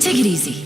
Take it easy.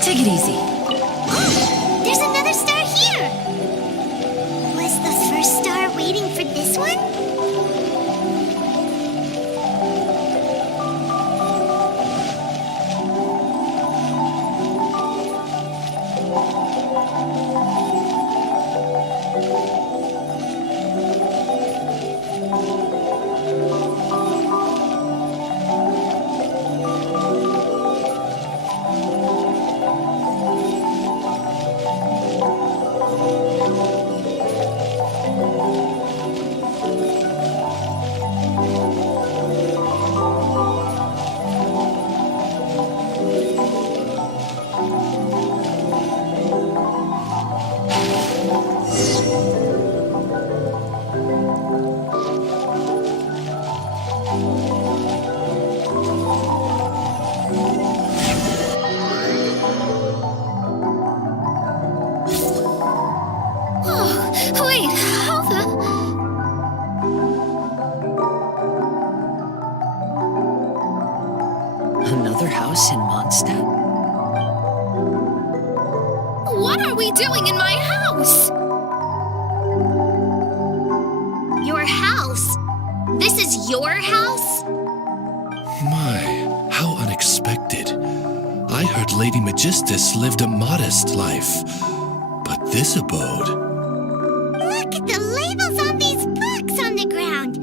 Take it easy. Oh, there's another star here! Was the first star waiting for this one? Wait, how the... Another house in Mondstadt? What are we doing in my house? Your house? This is your house? My, how unexpected. I heard Lady Magistus lived a modest life. But this abode... Look at the labels on these books on the ground.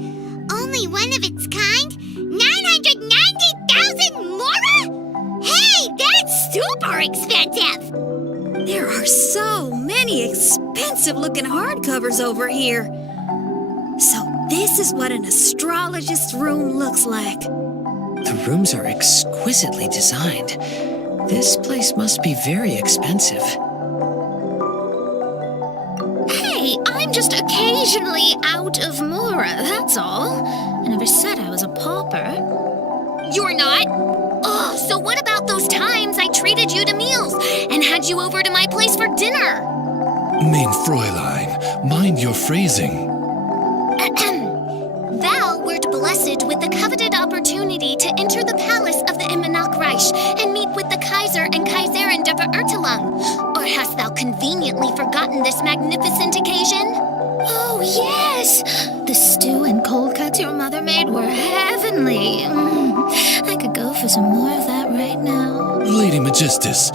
Only one of its kind? 990,000 mora? Hey, that's super expensive! There are so many expensive-looking hardcovers over here. So this is what an astrologist's room looks like. The rooms are exquisitely designed. This place must be very expensive. Hey, I'm just occasionally out of mora, that's all. I never said I was a pauper. You're not? Oh, so what about those times I treated you to meals and had you over to my place for dinner? Mein Fräulein, mind your phrasing. Thou wert blessed with the coveted opportunity to enter the palace of the Immenachreich and meet with the Kaiser and Kaiserin der Verurteilung. Or hast thou conveniently forgotten this magnificent occasion? Oh, yes! The stew and cold cuts your mother made were heavenly. I could go for some more of that right now. Lady Magistus,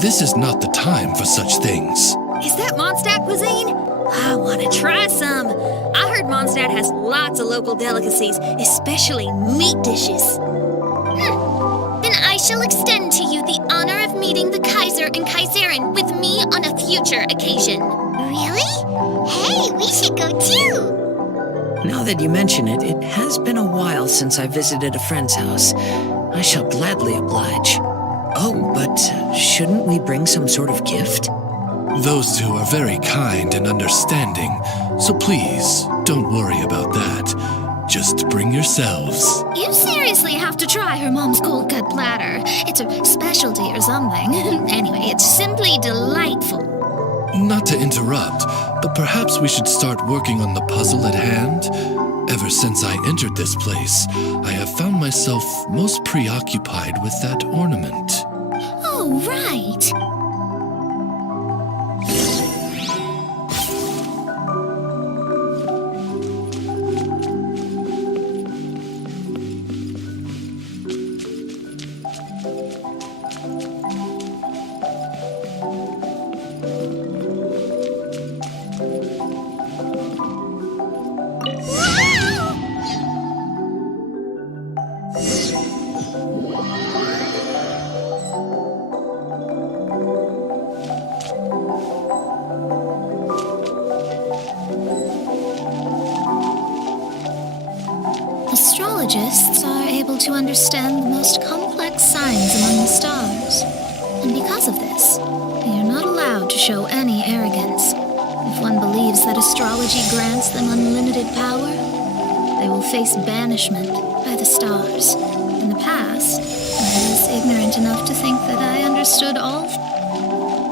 this is not the time for such things. Is that Mondstadt cuisine? I want to try some. I heard Mondstadt has lots of local delicacies, especially meat dishes. Then I shall extend to you the honor of meeting the Kaiser and Kaiserin with me on a future occasion. Really? Hey, we should go too! Now that you mention it, it has been a while since I visited a friend's house. I shall gladly oblige. Oh, but shouldn't we bring some sort of gift? Those two are very kind and understanding, so please, don't worry about that. Just bring yourselves. You seriously have to try her mom's cold cut platter. It's a specialty or something. Anyway, it's simply delightful. Not to interrupt, but perhaps we should start working on the puzzle at hand? Ever since I entered this place, I have found myself most preoccupied with that ornament. Oh, right. Astrologists are able to understand the most complex signs among the stars. And because of this, they are not allowed to show any arrogance. If one believes that astrology grants them unlimited power, they will face banishment by the stars. In the past, I was ignorant enough to think that I understood all.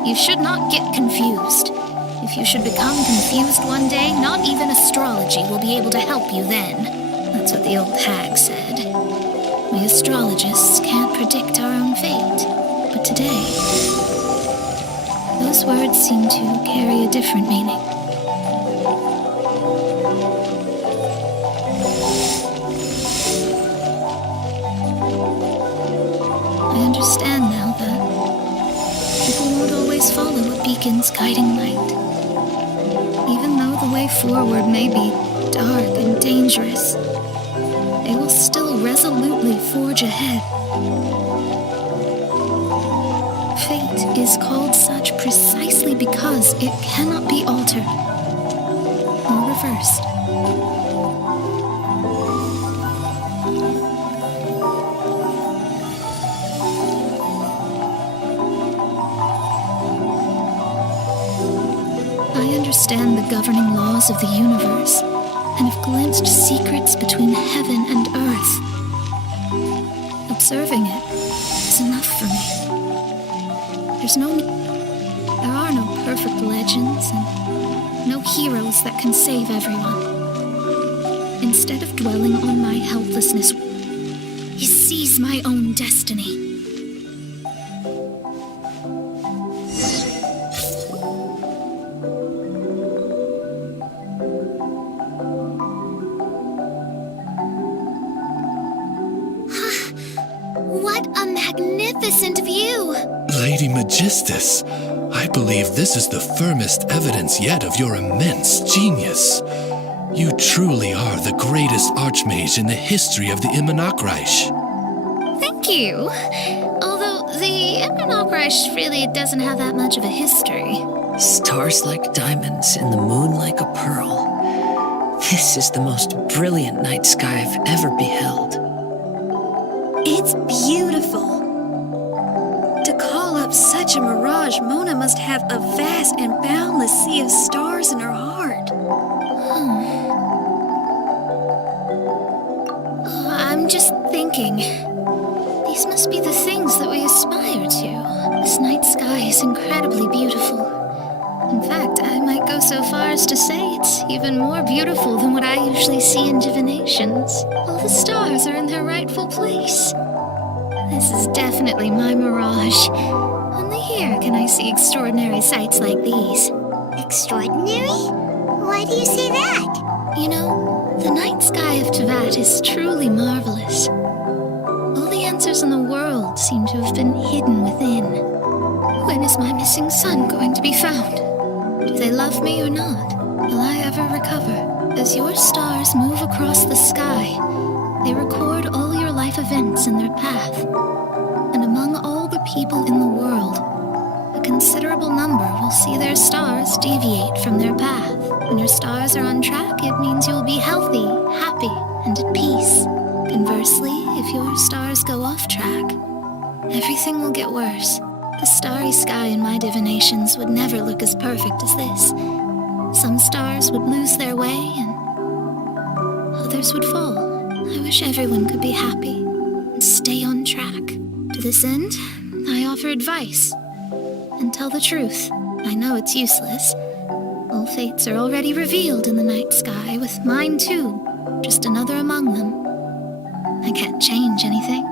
You should not get confused. If you should become confused one day, not even astrology will be able to help you then. That's what the old hag said. We astrologists can't predict our own fate. But today, those words seem to carry a different meaning. I understand now that people won't always follow a beacon's guiding light. Even though the way forward may be dark and dangerous, they will still resolutely forge ahead. Fate is called such precisely because it cannot be altered or reversed. I understand the governing laws of the universe and have glimpsed secrets between heaven and earth. Observing it is enough for me. There are no perfect legends and no heroes that can save everyone. Instead of dwelling on my helplessness, he sees my own destiny. What a magnificent view. Lady Magistus, I believe this is the firmest evidence yet of your immense genius. You truly are the greatest archmage in the history of the Immunocreich. Thank you. Although the Immunocreich really doesn't have that much of a history. Stars like diamonds and the moon like a pearl. This is the most brilliant night sky I've ever beheld. It's beautiful. To call up such a mirage, Mona must have a vast and boundless sea of stars in her heart. I'm just thinking. These must be the things that we aspire to. This night sky is incredibly beautiful. In fact, I might go so far as to say it's even more beautiful than what I usually see in divinations. All the stars are in their rightful place. This is definitely my mirage. Only here can I see extraordinary sights like these. Extraordinary? Why do you say that? You know, the night sky of Tevat is truly marvelous. All the answers in the world seem to have been hidden within. When is my missing son going to be found? Do they love me or not? Will I ever recover? As your stars move across the sky, they record all your life events in their path. And among all the people in the world, a considerable number will see their stars deviate from their path. When your stars are on track, it means you'll be healthy, happy, and at peace. Conversely, if your stars go off track, everything will get worse. The starry sky in my divinations would never look as perfect as this. Some stars would lose their way and others would fall. I wish everyone could be happy and stay on track. To this end, I offer advice and tell the truth. I know it's useless. All fates are already revealed in the night sky, with mine too, just another among them. I can't change anything.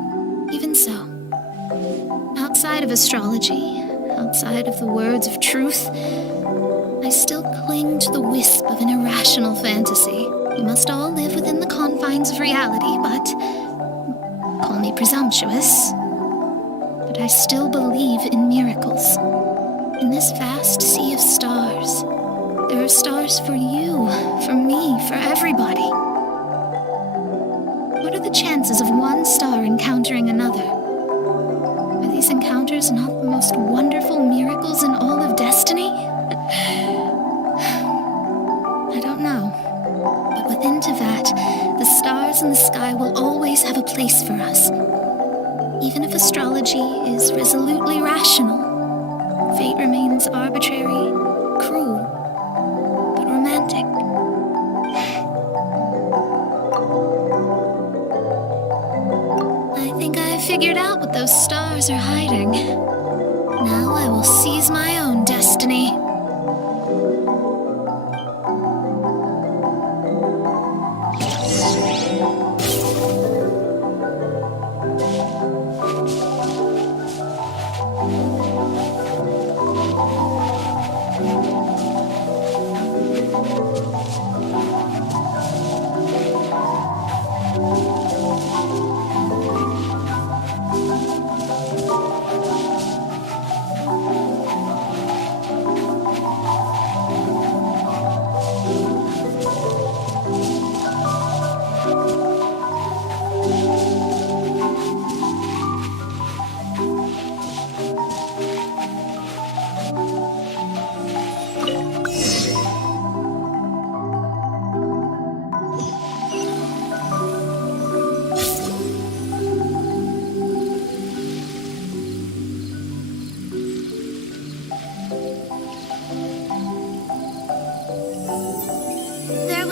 Even so, outside of astrology, outside of the words of truth, I still cling to the wisp of an irrational fantasy. We must all live within the confines of reality, but call me presumptuous. But I still believe in miracles. In this vast sea of stars, there are stars for you, for me, for everybody. What are the chances of one star encountering another? Are these encounters not the most wonderful miracles in all of destiny? I don't know. But within Tevat, the stars in the sky will always have a place for us. Even if astrology is resolutely rational, fate remains arbitrary, cruel, but romantic. I think I figured out what those stars are hiding. Now I will seize my own destiny.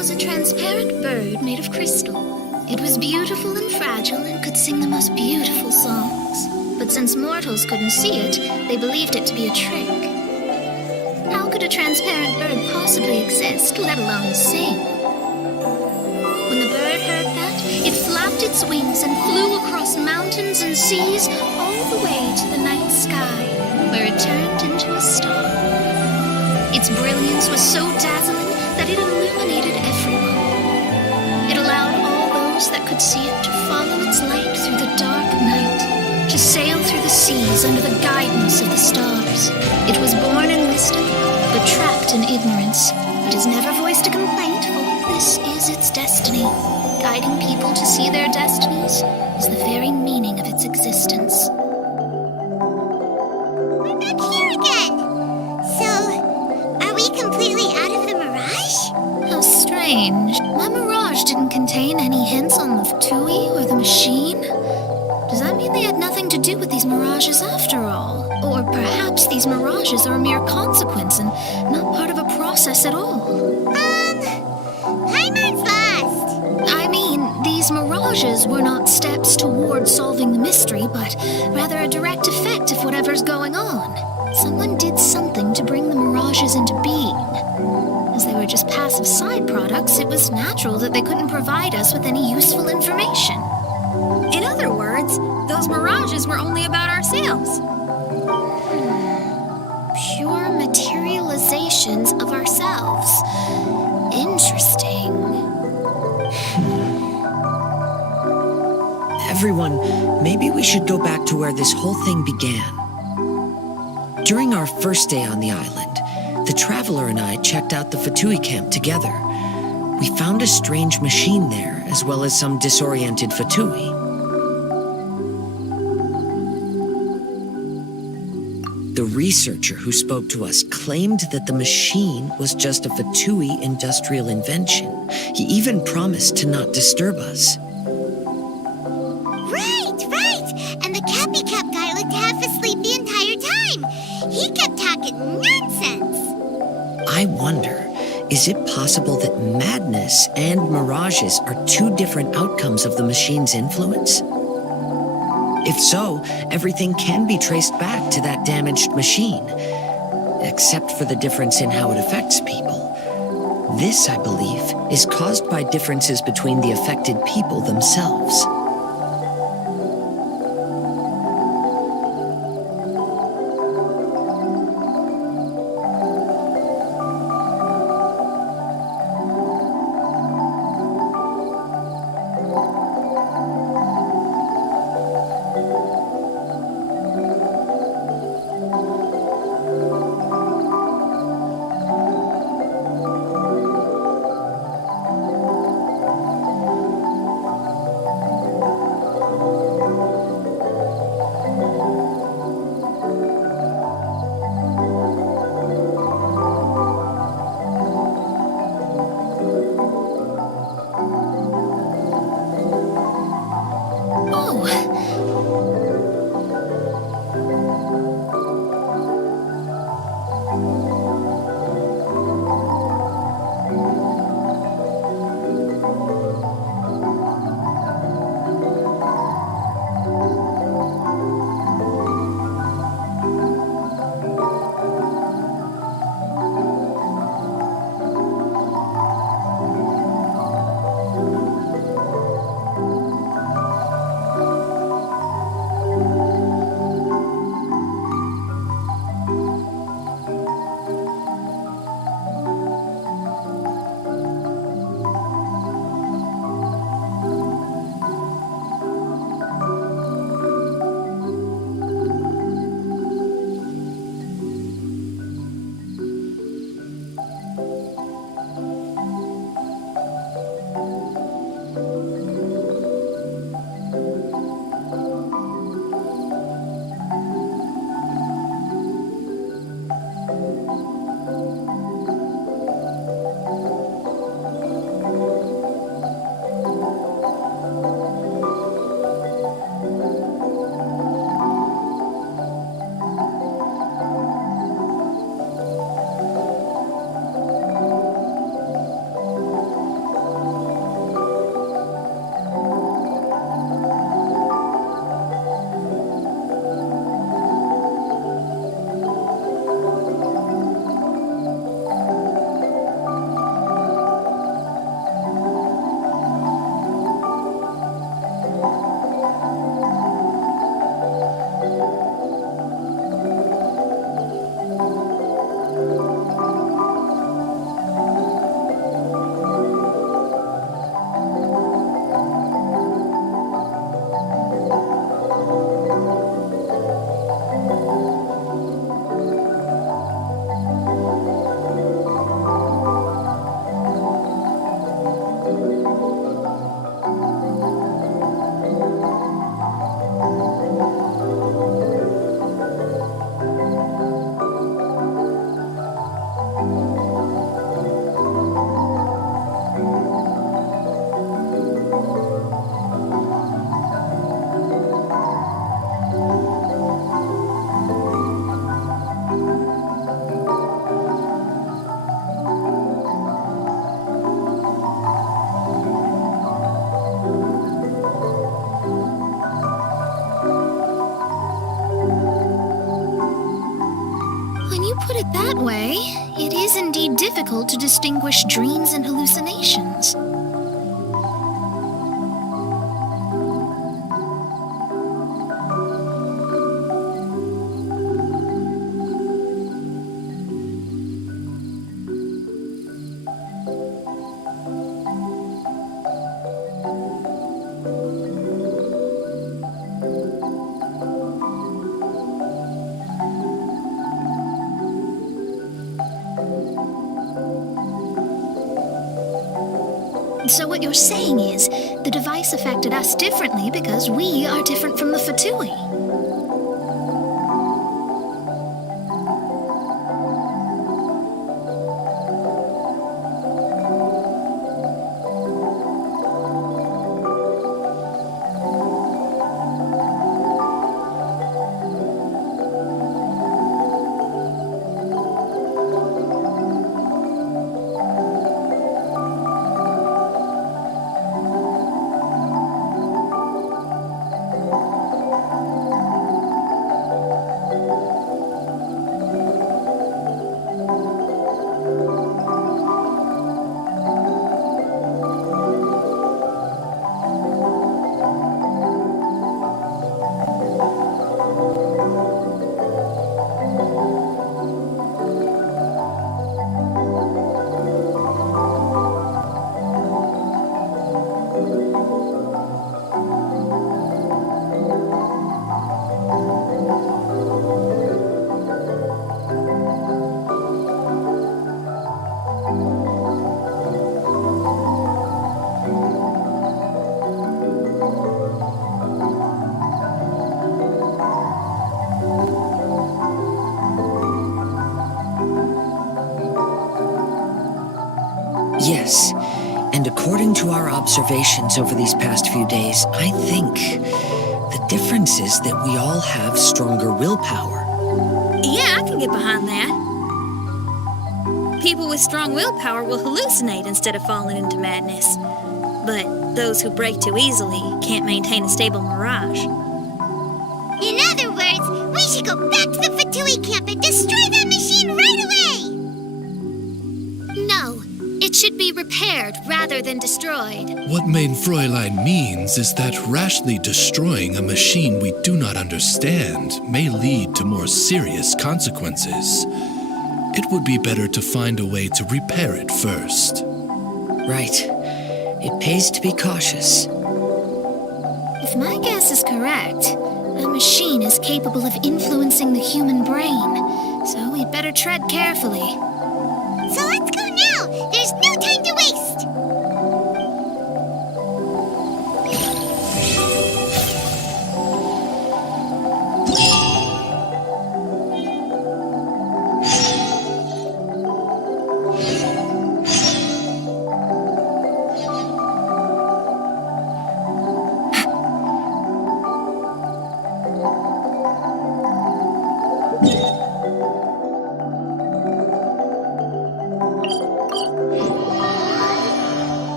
Was a transparent bird made of crystal. It was beautiful and fragile and could sing the most beautiful songs. But since mortals couldn't see it, they believed it to be a trick. How could a transparent bird possibly exist, let alone sing? When the bird heard that, it flapped its wings and flew across mountains and seas all the way to the night sky, where it turned into a star. Its brilliance was so dazzling that it illuminated everyone. It allowed all those that could see it to follow its light through the dark night, to sail seas under the guidance of the stars. It was born in wisdom, but trapped in ignorance. It has never voiced a complaint, for this is its destiny. Guiding people to see their destinies is the very meaning of its existence. We're back here again. So, are we completely out of the mirage? How strange. My mirage didn't contain any hints on the Fatui or the machine. Does that mean they had nothing to do with these mirages after all? Or perhaps these mirages are a mere consequence and not part of a process at all? Paimon's lost. I mean, these mirages were not steps toward solving the mystery, but rather a direct effect of whatever's going on. Someone did something to bring the mirages into being. As they were just passive side products, it was natural that they couldn't provide us with any useful information. In other words, those mirages were only about ourselves. Pure materializations of ourselves. Interesting. Everyone, maybe we should go back to where this whole thing began. During our first day on the island, the traveler and I checked out the Fatui camp together. We found a strange machine there, as well as some disoriented Fatui. The researcher who spoke to us claimed that the machine was just a Fatui industrial invention. He even promised to not disturb us. Right. And the Cappy Cup guy looked half asleep the entire time. He kept talking nonsense. I wonder, is it possible that madness and mirages are two different outcomes of the machine's influence? If so, everything can be traced back to that damaged machine, except for the difference in how it affects people. This, I believe, is caused by differences between the affected people themselves. That way, it is indeed difficult to distinguish dreams and hallucinations. So what you're saying is, the device affected us differently because we are different from the Fatui. Yes, and according to our observations over these past few days, I think the difference is that we all have stronger willpower. Yeah, I can get behind that. People with strong willpower will hallucinate instead of falling into madness. But those who break too easily can't maintain a stable mirage. In other words, we should go back to the Fatui camp and destroy that machine right away! No, it should be repaired rather than destroyed. What Mein Fräulein means is that rashly destroying a machine we do not understand may lead to more serious consequences. It would be better to find a way to repair it first. Right. It pays to be cautious. If my guess is correct, a machine is capable of influencing the human brain, so we'd better tread carefully. So let's go now! There's no time to waste!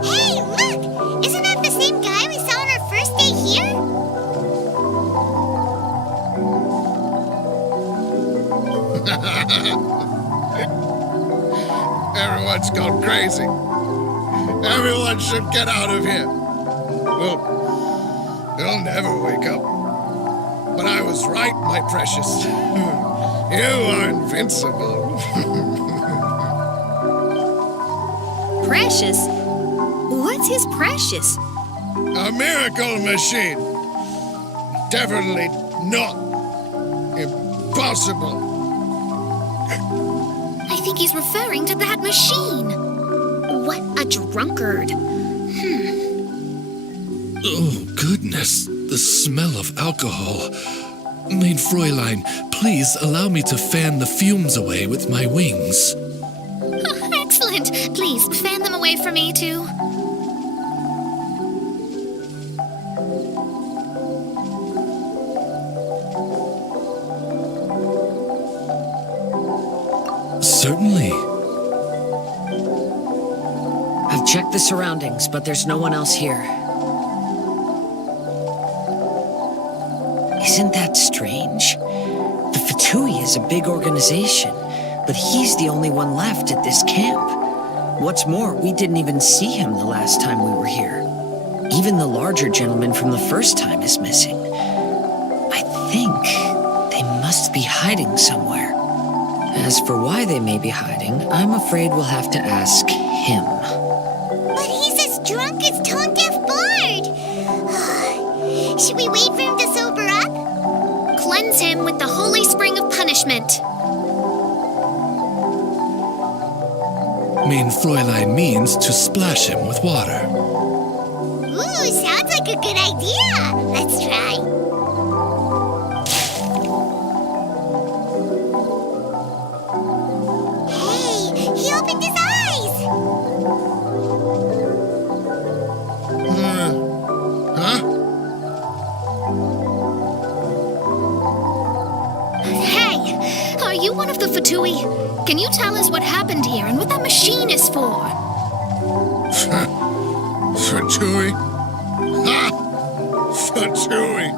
Hey, look! Isn't that the same guy we saw on our first day here? Everyone's gone crazy. Everyone should get out of here. We'll never wake up. But I was right, my precious. You are invincible. Precious? What's his precious? A miracle machine. Definitely not impossible. I think he's referring to that machine. What a drunkard. Oh, goodness. The smell of alcohol. Mein Fräulein, please allow me to fan the fumes away with my wings. Excellent. Please, fan them away way for me too? Certainly. I've checked the surroundings, but there's no one else here. Isn't that strange? The Fatui is a big organization, but he's the only one left at this camp. What's more, we didn't even see him the last time we were here. Even the larger gentleman from the first time is missing. I think they must be hiding somewhere. As for why they may be hiding, I'm afraid we'll have to ask him. But he's as drunk as tone-deaf Bard. Should we wait for him to sober up? Cleanse him with the holy spring of punishment. Mein Fräulein means to splash him with water. Ooh, sounds like a good idea. Let's try. Hey, he opened his eyes. Huh? Hey, are you one of the Fatui? Can you tell us what happened here and what that machine is for? Fatui? Ha! Fatui!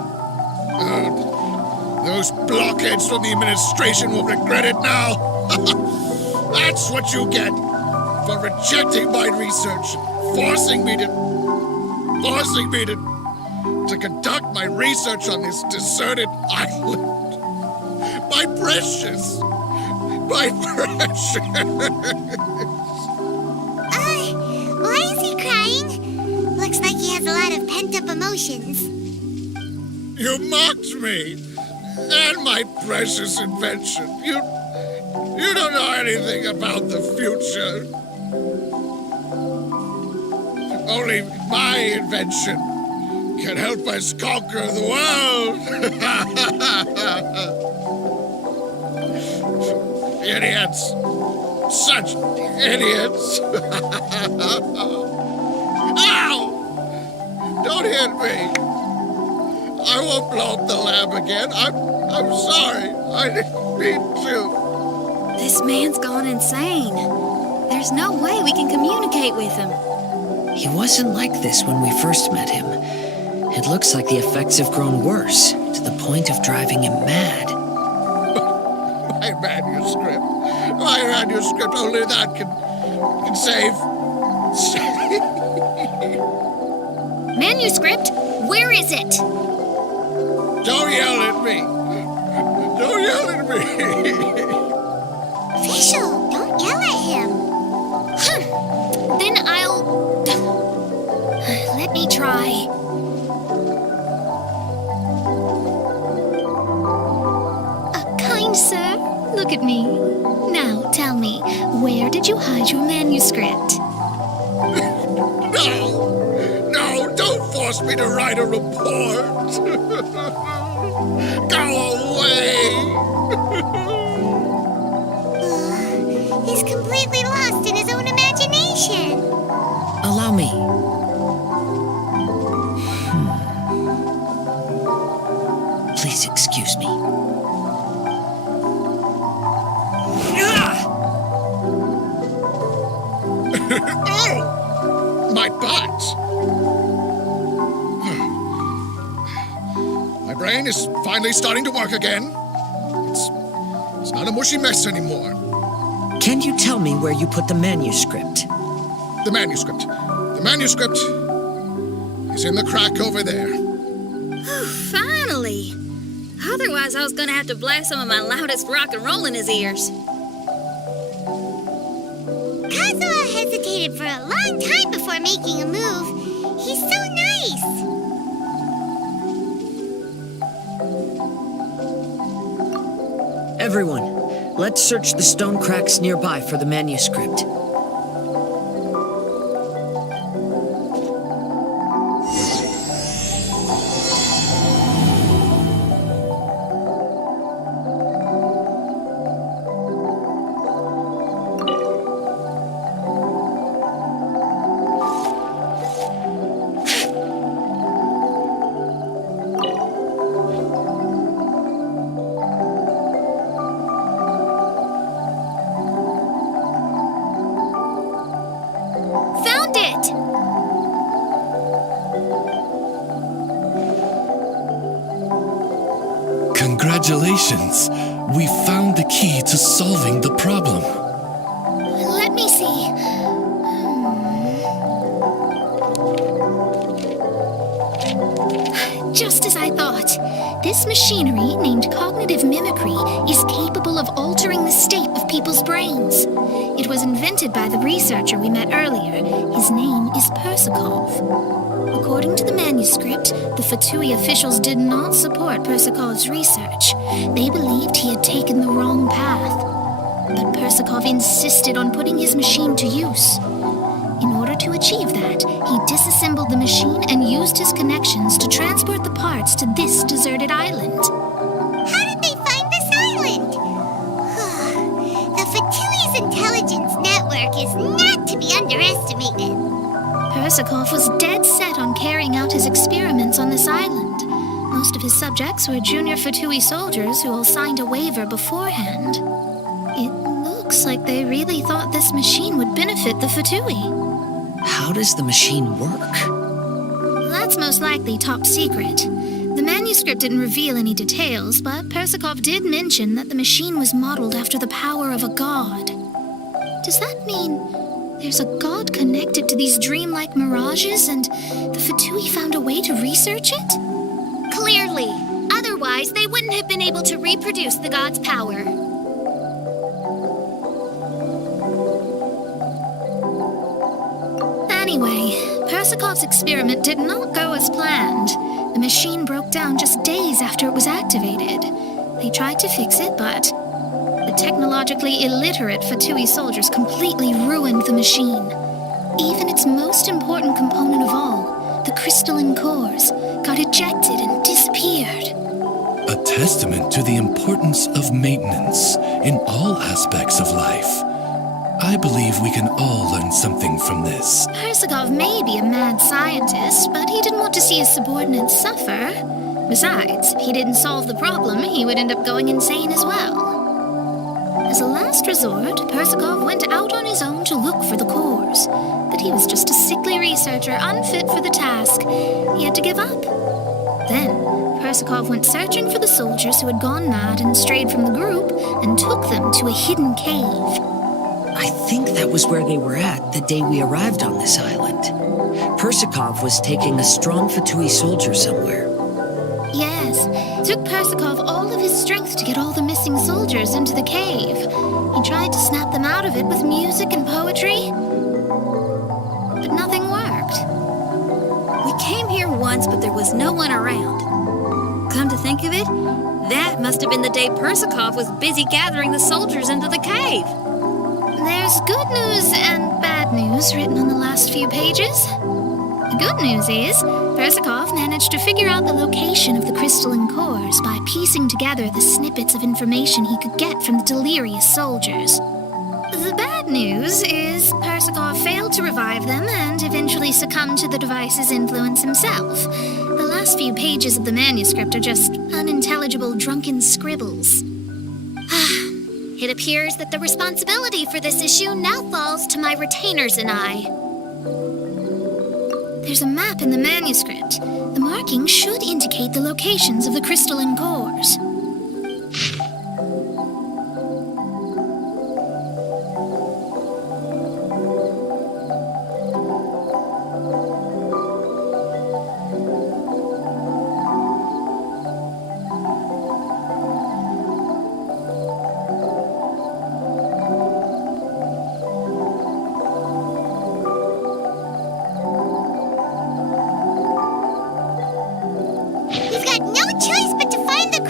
Those blockheads from the administration will regret it now. That's what you get for rejecting my research, forcing me to conduct my research on this deserted island. My precious! My precious! Why is he crying? Looks like he has a lot of pent-up emotions. You mocked me and my precious invention. You don't know anything about the future. Only my invention can help us conquer the world. Idiots. Such idiots. Ow! Don't hit me. I won't blow up the lab again. I'm sorry. I didn't mean to. This man's gone insane. There's no way we can communicate with him. He wasn't like this when we first met him. It looks like the effects have grown worse, to the point of driving him mad. My manuscript, only that can save. Manuscript? Where is it? Don't yell at me. Don't yell at me. Official, don't yell at him. Then I'll... Let me try. Kind sir, look at me. Now tell me, where did you hide your manuscript? No, don't force me to write a report. Go away. He's completely lost in his own imagination. Allow me. Please excuse me. Oh! My butt! My brain is finally starting to work again. It's not a mushy mess anymore. Can you tell me where you put the manuscript? The manuscript is in the crack over there. Finally! Otherwise, I was gonna have to blast some of my loudest rock and roll in his ears. Kazuha hesitated for a long time before making a move. He's so nice. Everyone, let's search the stone cracks nearby for the manuscript. Congratulations! We found the key to solving the problem. Let me see. Just as I thought. This machinery, named cognitive mimicry, is capable of altering the state of people's brains. It was invented by the researcher we met earlier. His name is Persakov. According to the manuscript, the Fatui officials did not support Persakov's research. They believed he had taken the wrong path. But Persakov insisted on putting his machine to use. In order to achieve that, he disassembled the machine and used his connections to transport the parts to this deserted island. How did they find this island? The Fatui's intelligence network is not to be underestimated. Persakov was dead set on carrying out his experiments on this island. Most of his subjects were junior Fatui soldiers who all signed a waiver beforehand. It looks like they really thought this machine would benefit the Fatui. How does the machine work? That's most likely top secret. The manuscript didn't reveal any details, but Persakov did mention that the machine was modeled after the power of a god. Does that mean there's a god connected to these dreamlike mirages and the Fatui found a way to research it? Clearly. Otherwise, they wouldn't have been able to reproduce the god's power. Anyway, Persakov's experiment did not go as planned. The machine broke down just days after it was activated. They tried to fix it, but the technologically illiterate Fatui soldiers completely ruined the machine. Even its most important component of all, the crystalline cores, got ejected and disappeared. A testament to the importance of maintenance in all aspects of life. I believe we can all learn something from this. Persakov may be a mad scientist, but he didn't want to see his subordinates suffer. Besides, if he didn't solve the problem, he would end up going insane as well. As a last resort, Persakov went out on his own to look for the cores. But he was just a sickly researcher, unfit for the task. He had to give up. Then, Persakov went searching for the soldiers who had gone mad and strayed from the group, and took them to a hidden cave. I think that was where they were at the day we arrived on this island. Persakov was taking a strong Fatui soldier somewhere. Yes, it took Persakov all of his strength to get all the missing soldiers into the cave. He tried to snap them out of it with music and poetry, but nothing worked. We came here once, but there was no one around. Come to think of it, that must have been the day Persakov was busy gathering the soldiers into the cave. There's good news and bad news written on the last few pages. The good news is, Persakov managed to figure out the location of the crystalline cores by piecing together the snippets of information he could get from the delirious soldiers. The bad news is, Persakov failed to revive them and eventually succumbed to the device's influence himself. The last few pages of the manuscript are just unintelligible drunken scribbles. It appears that the responsibility for this issue now falls to my retainers and I. There's a map in the manuscript. The markings should indicate the locations of the crystalline cores. We've got no choice but to find the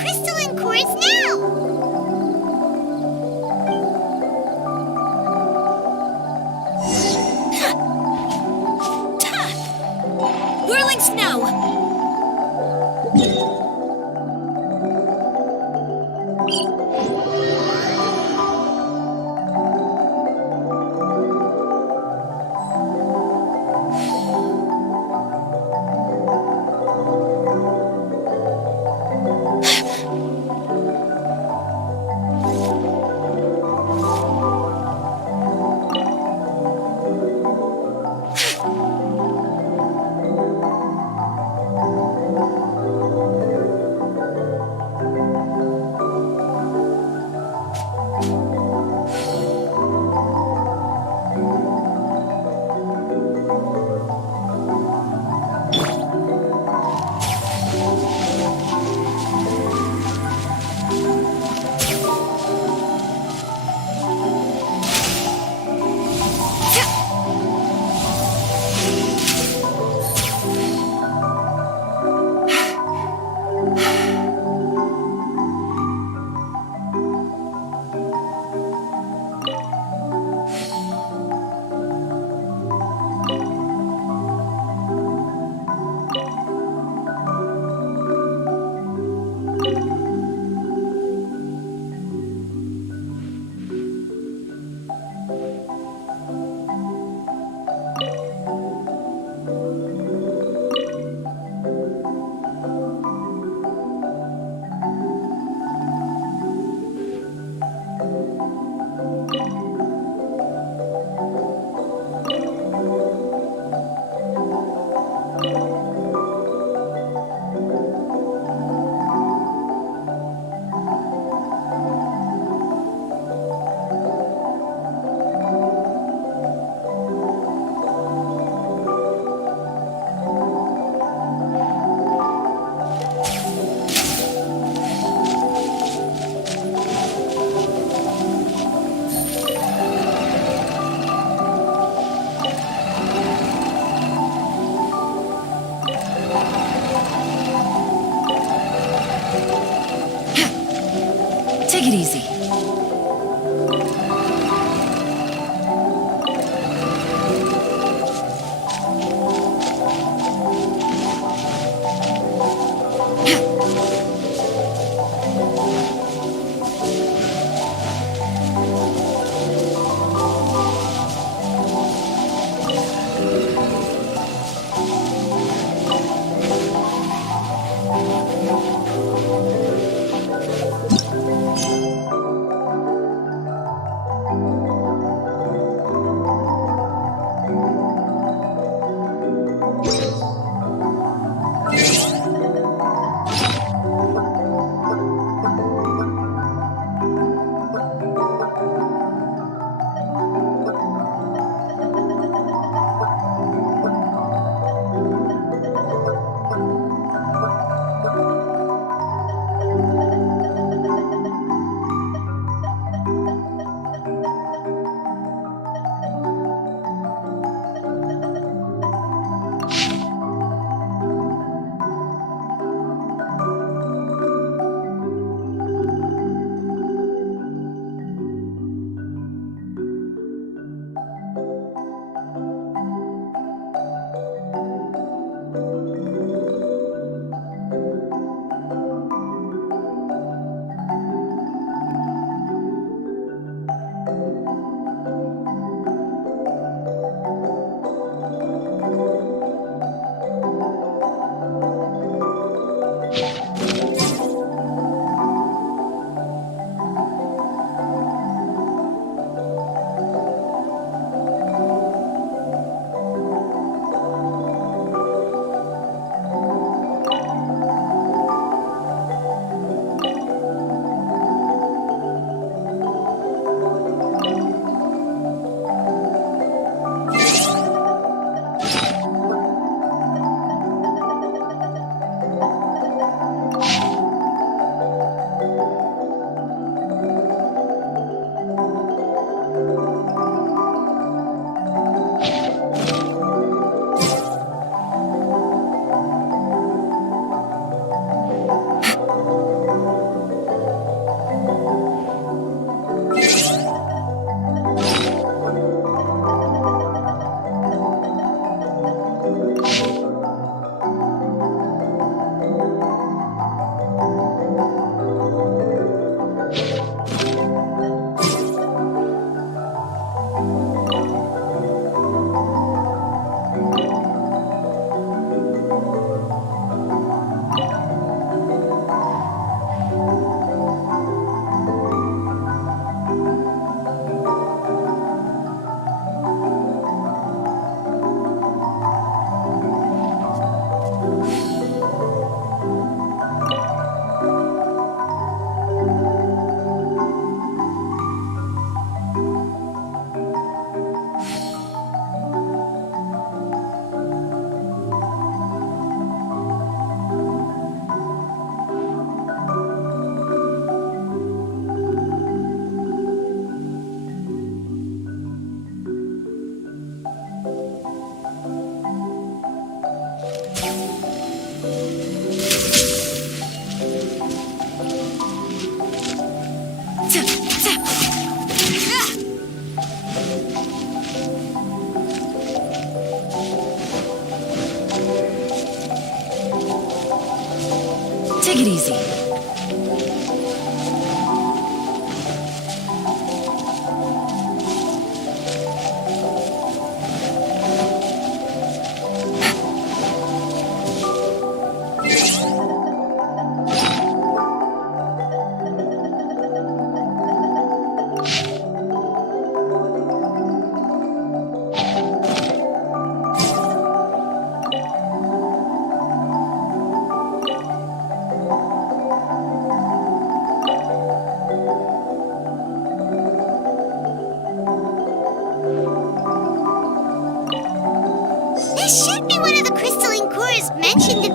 others mentioned it.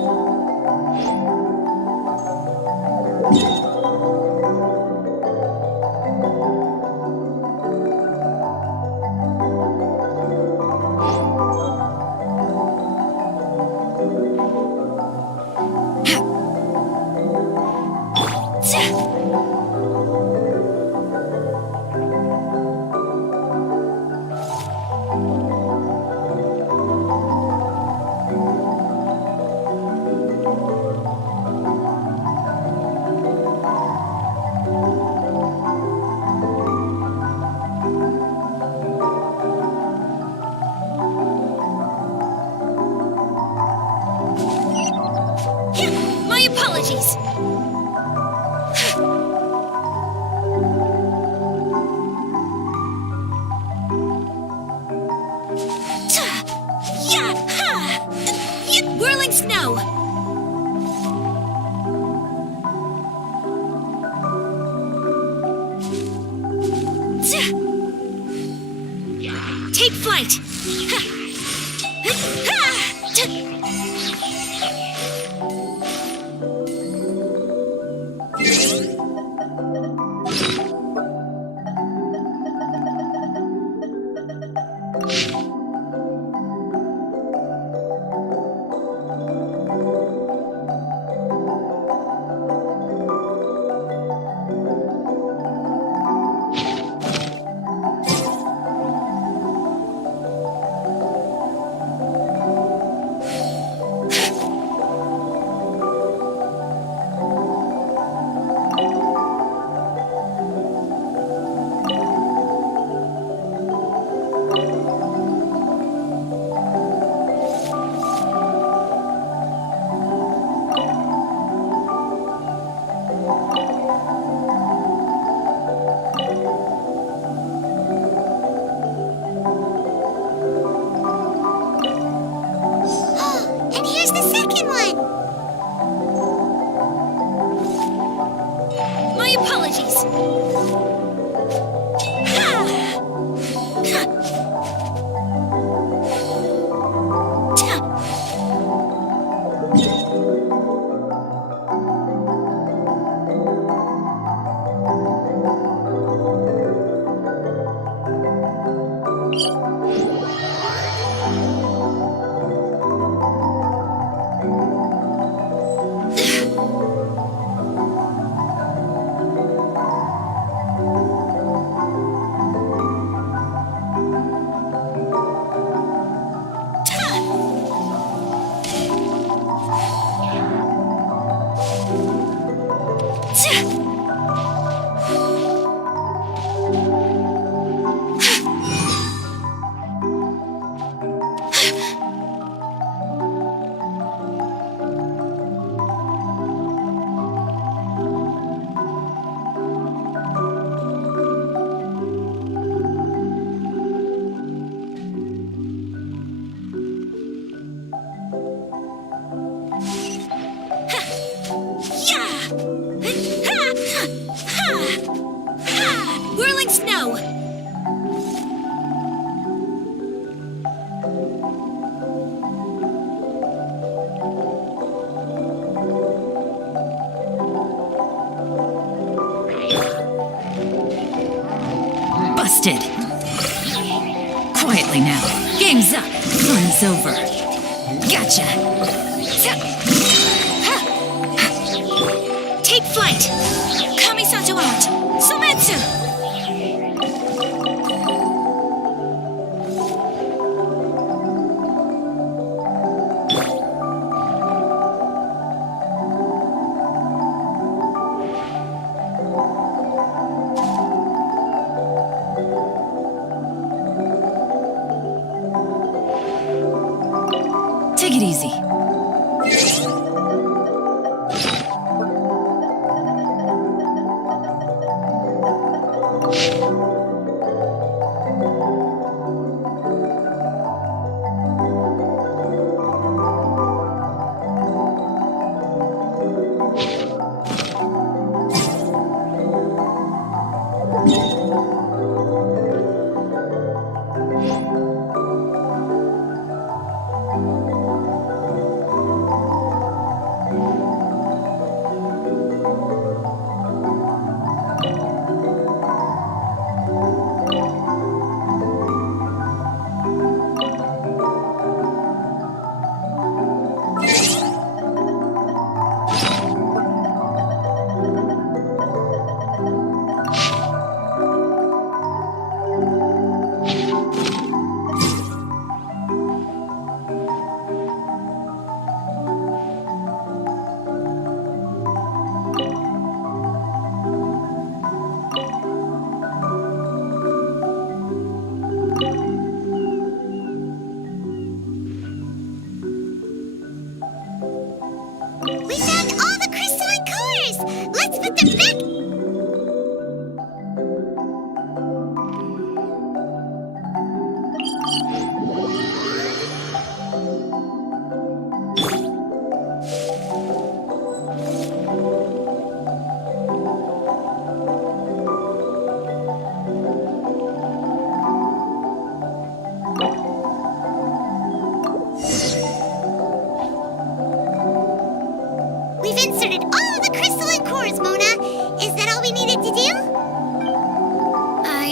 My apologies. Whirling snow. Take flight. And here's the second one. My apologies. Whirling snow. Busted. Quietly now. Game's up. Fun's over. Gotcha. Take flight. Kamisato out. Sometsu. Take it easy.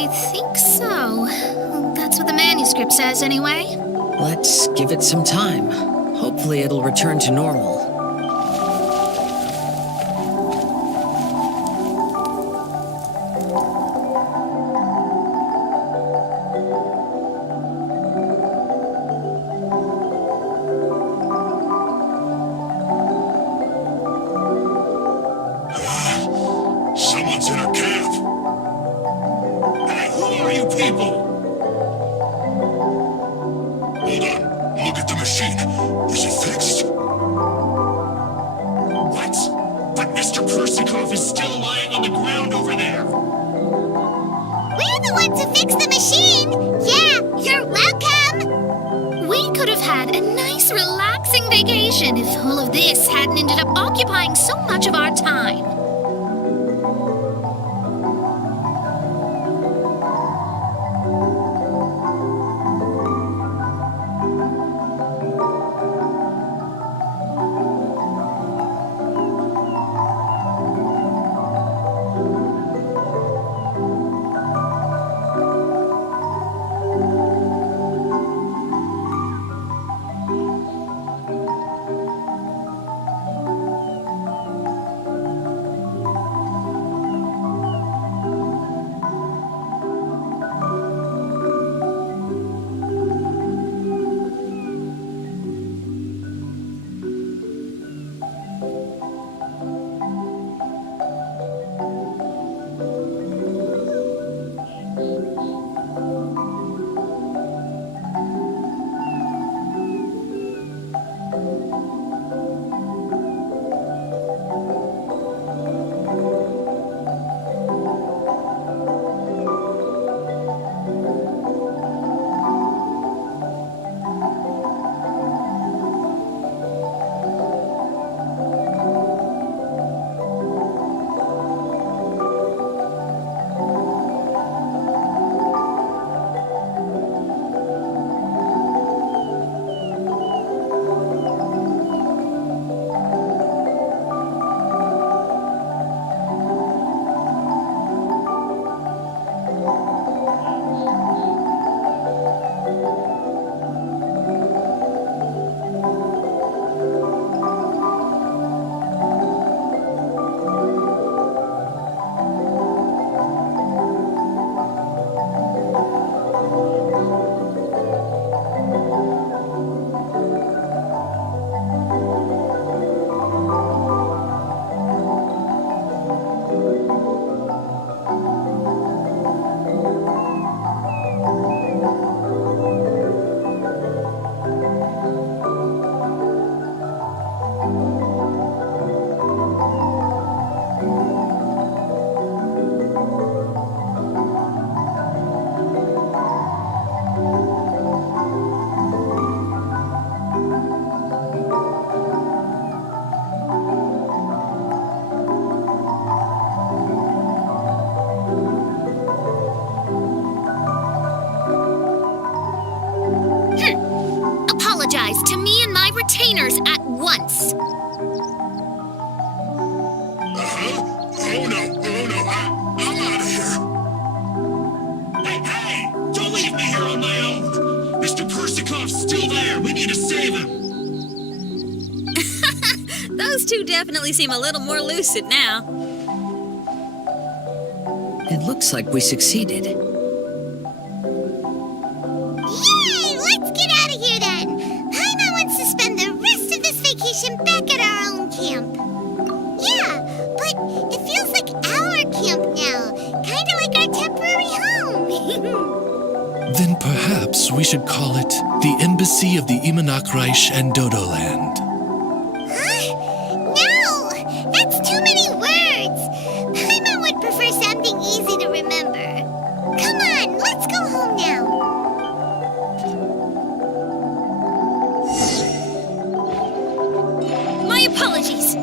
I think so. That's what the manuscript says, anyway. Let's give it some time. Hopefully it'll return to normal. Someone's in a cave. Hey, who are you people? Hold on. Look at the machine. Is it fixed? What? But Mr. Persikov is still lying on the ground over there. We're the ones who fixed the machine! Yeah, you're welcome! We could have had a nice, relaxing vacation if all of this hadn't ended up occupying so much of our time. To me and my retainers at once. Oh no, I'm out of here. Hey, don't leave me here on my own. Mr. Persikov's still there. We need to save him. Those two definitely seem a little more lucid now. It looks like we succeeded. Yay! Let's get out of here then! Paimon wants to spend the rest of this vacation back at our own camp. Yeah, but it feels like our camp now. Kinda like our temporary home. Then perhaps we should call it the Embassy of the Imanakreich and Dodoland. Huh? No! That's too many words! Paimon would prefer something easy to remember. Come on, let's go home now. My apologies.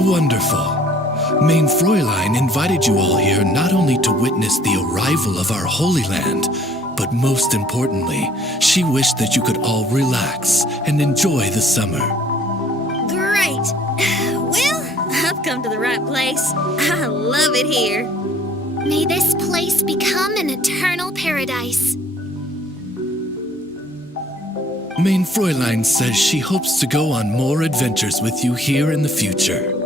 Wonderful. Main Fräulein invited you all here not only to witness the arrival of our Holy Land, but most importantly, she wished that you could all relax and enjoy the summer. Great. Well, I've come to the right place. I love it here. May this place become an eternal paradise. Main Fräulein says she hopes to go on more adventures with you here in the future.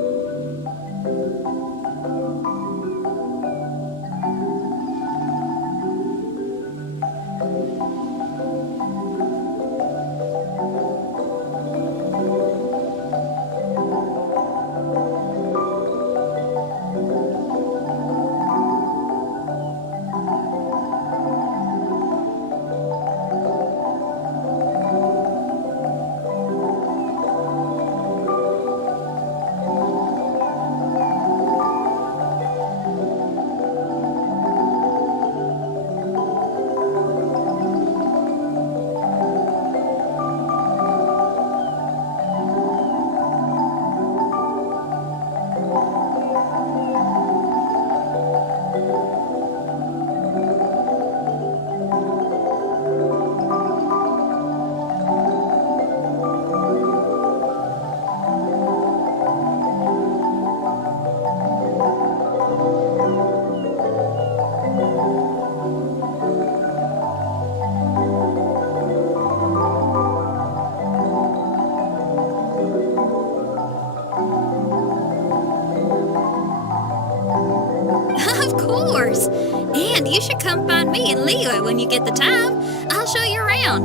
Of course. And you should come find me and Leo when you get the time. I'll show you around.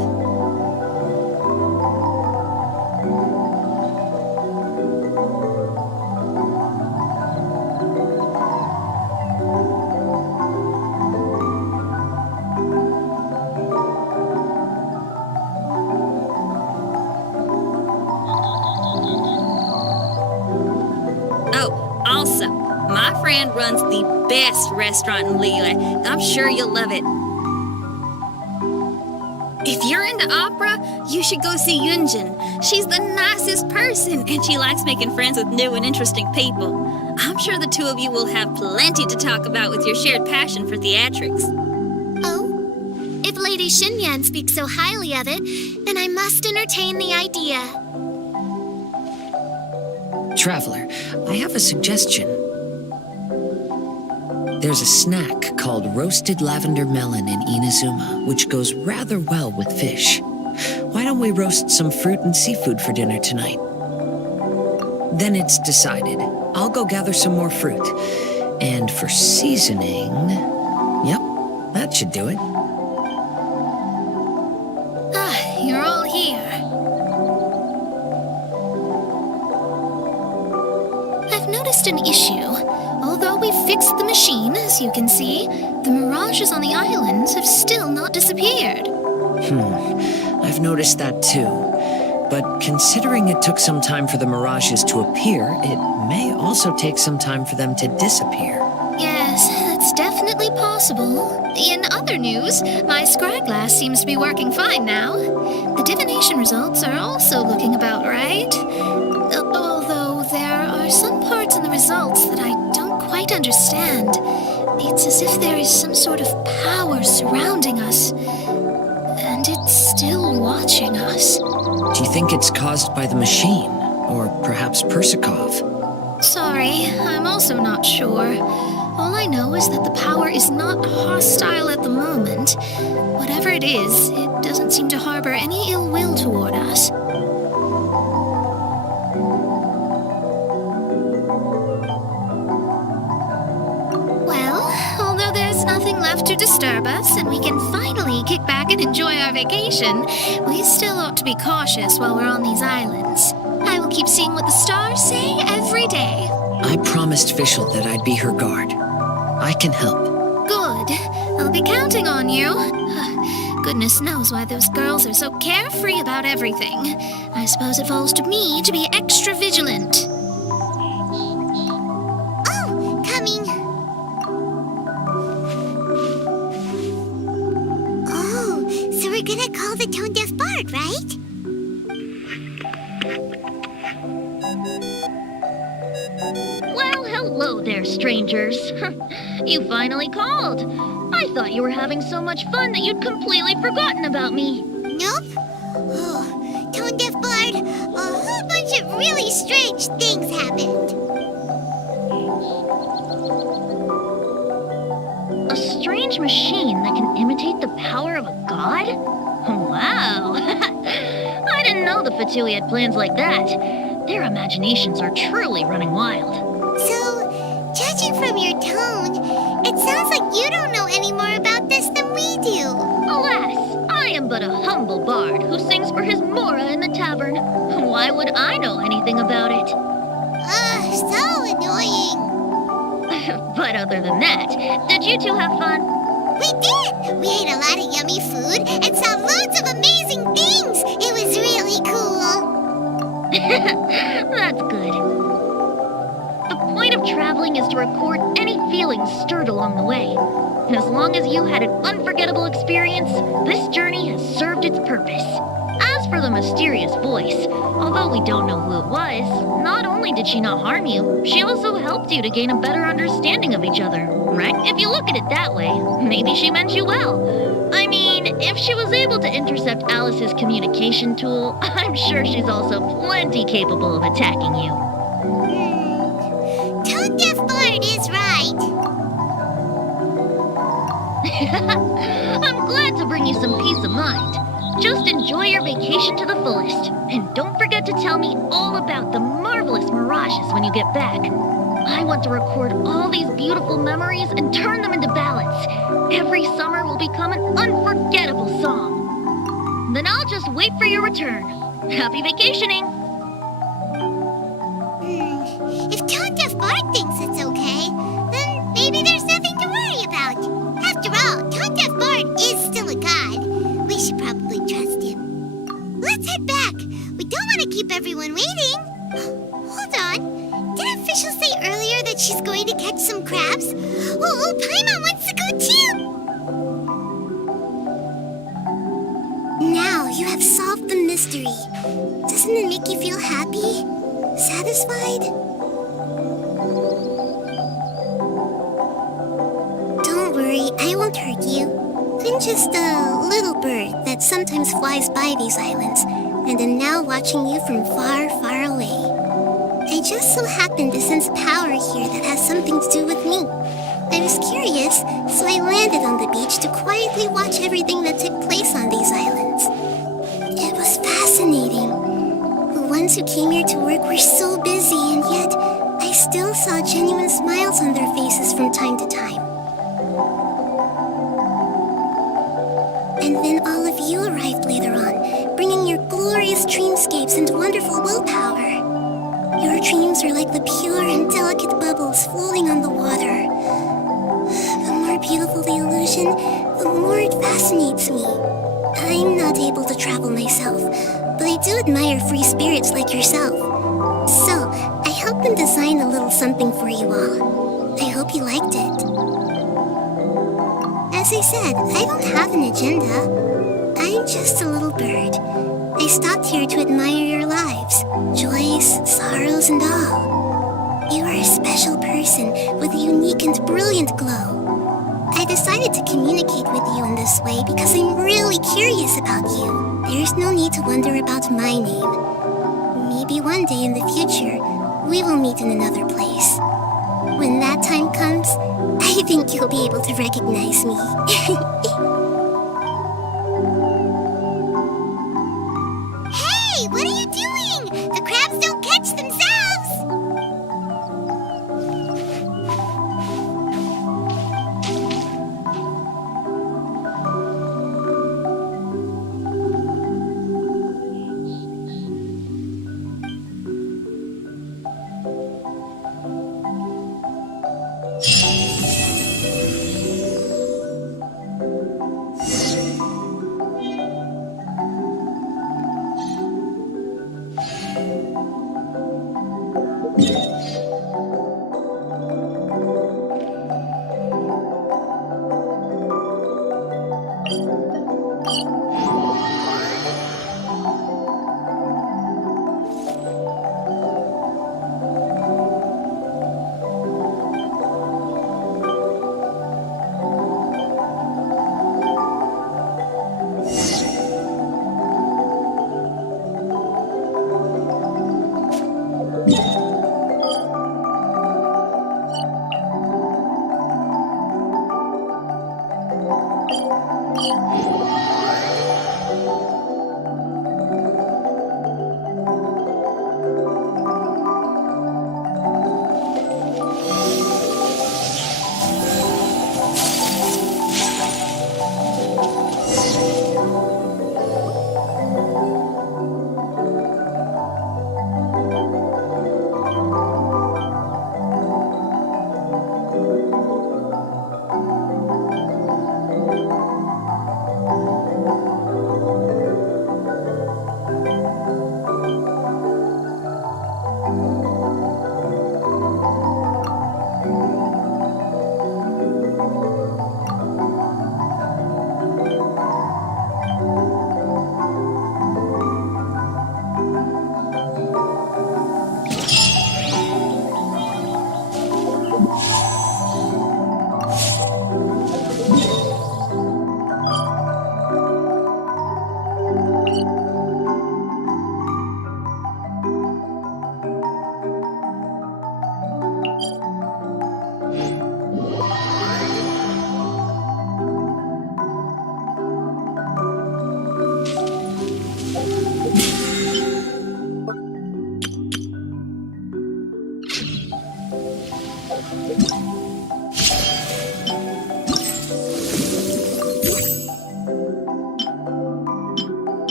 Oh, also, my friend runs the best restaurant in Lille. I'm sure you'll love it. If you're into opera, you should go see Yunjin. She's the nicest person, and she likes making friends with new and interesting people. I'm sure the two of you will have plenty to talk about with your shared passion for theatrics. Oh? If Lady Xinyan speaks so highly of it, then I must entertain the idea. Traveler, I have a suggestion. There's a snack called roasted lavender melon in Inazuma, which goes rather well with fish. Why don't we roast some fruit and seafood for dinner tonight? Then it's decided. I'll go gather some more fruit. And for seasoning... Yep, that should do it. Ah, you're all here. I've noticed an issue. Although we've fixed the machine, as you can see, the mirages on the islands have still not disappeared. I've noticed that too. But considering it took some time for the mirages to appear, it may also take some time for them to disappear. Yes, that's definitely possible. In other news, my scry glass seems to be working fine now. The divination results are also looking about right. Although there are some parts in the results that I don't quite understand. It's as if there is some sort of power surrounding us. And it's still watching us. Do you think it's caused by the machine? Or perhaps Persikov? Sorry, I'm also not sure. All I know is that the power is not hostile at the moment. Whatever it is, it doesn't seem to harbor any ill will toward us. Well, although there's nothing left to disturb us and we can finally kick back and enjoy our vacation, we still ought to be cautious while we're on these islands. I will keep seeing what the stars say every day. I promised Fischl that I'd be her guard. I can help. Good. I'll be counting on you. Goodness knows why those girls are so carefree about everything. I suppose it falls to me to be extra vigilant. Oh, coming. Oh, so we're gonna call the tone-deaf bard, right? Well, hello there, strangers. You finally called. I thought you were having so much fun that you'd completely forgotten about me. Nope. Oh, Tone Deaf Bard, a whole bunch of really strange things happened. A strange machine that can imitate the power of a god? Wow. I didn't know the Fatui had plans like that. Their imaginations are truly running wild. So, judging from your tone, it sounds like you don't know any more about this than we do. Alas, I am but a humble bard who sings for his Mora in the tavern. Why would I know anything about it? Ugh, so annoying. But other than that, did you two have fun? We did! We ate a lot of yummy food and saw loads of amazing things. It was really cool. That's good. The point of traveling is to record any feelings stirred along the way. As long as you had an unforgettable experience, this journey has served its purpose. As for the mysterious voice, although we don't know who it was, not only did she not harm you, she also helped you to gain a better understanding of each other, right? If you look at it that way, maybe she meant you well. I mean, if she was able to intercept Alice's communication tool, I'm sure she's also plenty capable of attacking you. Tone Deaf Bard is right. I'm glad to bring you some peace of mind. Just enjoy your vacation to the fullest. And don't forget to tell me all about the marvelous mirages when you get back. I want to record all these beautiful memories and turn them into ballads. Every summer will become an unforgettable song. Then I'll just wait for your return. Happy vacationing! If Tone Deaf Bard thinks it's okay, then maybe there's nothing to worry about. After all, Tone Deaf Bard is still a god. We should probably trust him. Let's head back. We don't want to keep everyone waiting. Hold on. Did officials say earlier that she's going to catch some crabs? Oh, Paimon wants to go too. Now you have solved the mystery. Doesn't it make you feel happy? Satisfied? Don't worry, I won't hurt you. I'm just a little bird that sometimes flies by these islands, and am now watching you from far, far away. I just so happened to sense power here that has something to do with me. I was curious, so I landed on the beach to quietly watch everything that took place on these islands. It was fascinating. The ones who came here to work were so busy, and yet I still saw genuine smiles on their faces from time to time. And then all of you arrived later on, bringing your glorious dreamscapes and wonderful willpower. Your dreams are like the pure and delicate bubbles floating on the water. The more beautiful the illusion, the more it fascinates me. I'm not able to travel myself, but I do admire free spirits like yourself. So, I helped them design a little something for you all. I hope you liked it. As I said, I don't have an agenda. I'm just a little bird. I stopped here to admire your lives, joys, sorrows, and all. You are a special person with a unique and brilliant glow. I decided to communicate with you in this way because I'm really curious about you. There's no need to wonder about my name. Maybe one day in the future, we will meet in another place. When that time comes, I think you'll be able to recognize me. Hey, what are you doing? The crabs don't catch themselves!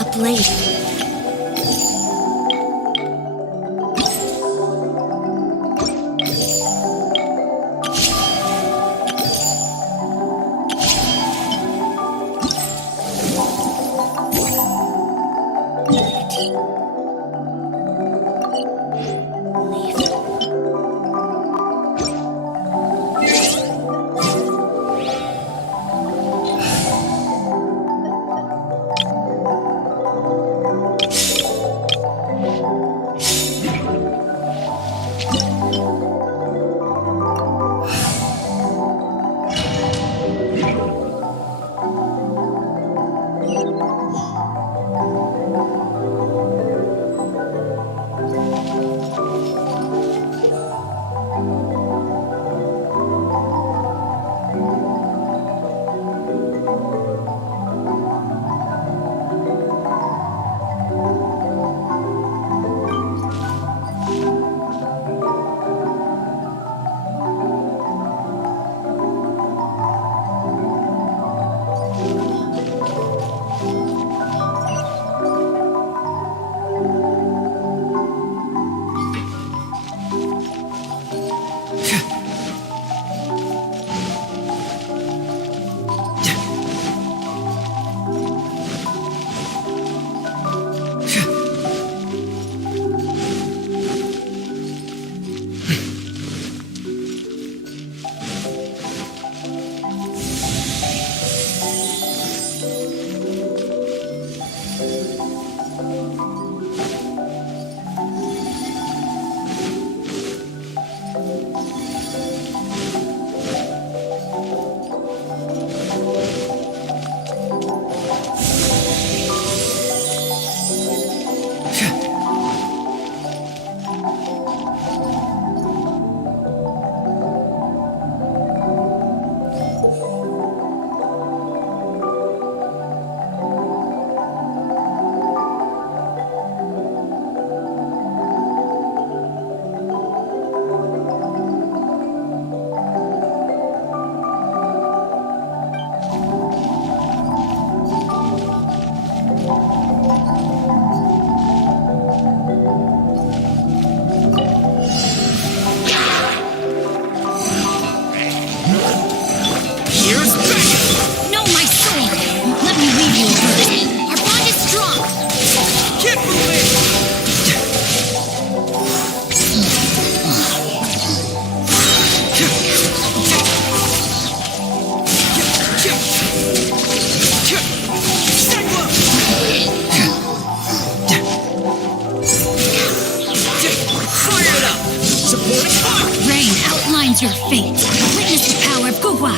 A blade. Supporting fire! Rain outlines your fate. Witness the power of Guhua.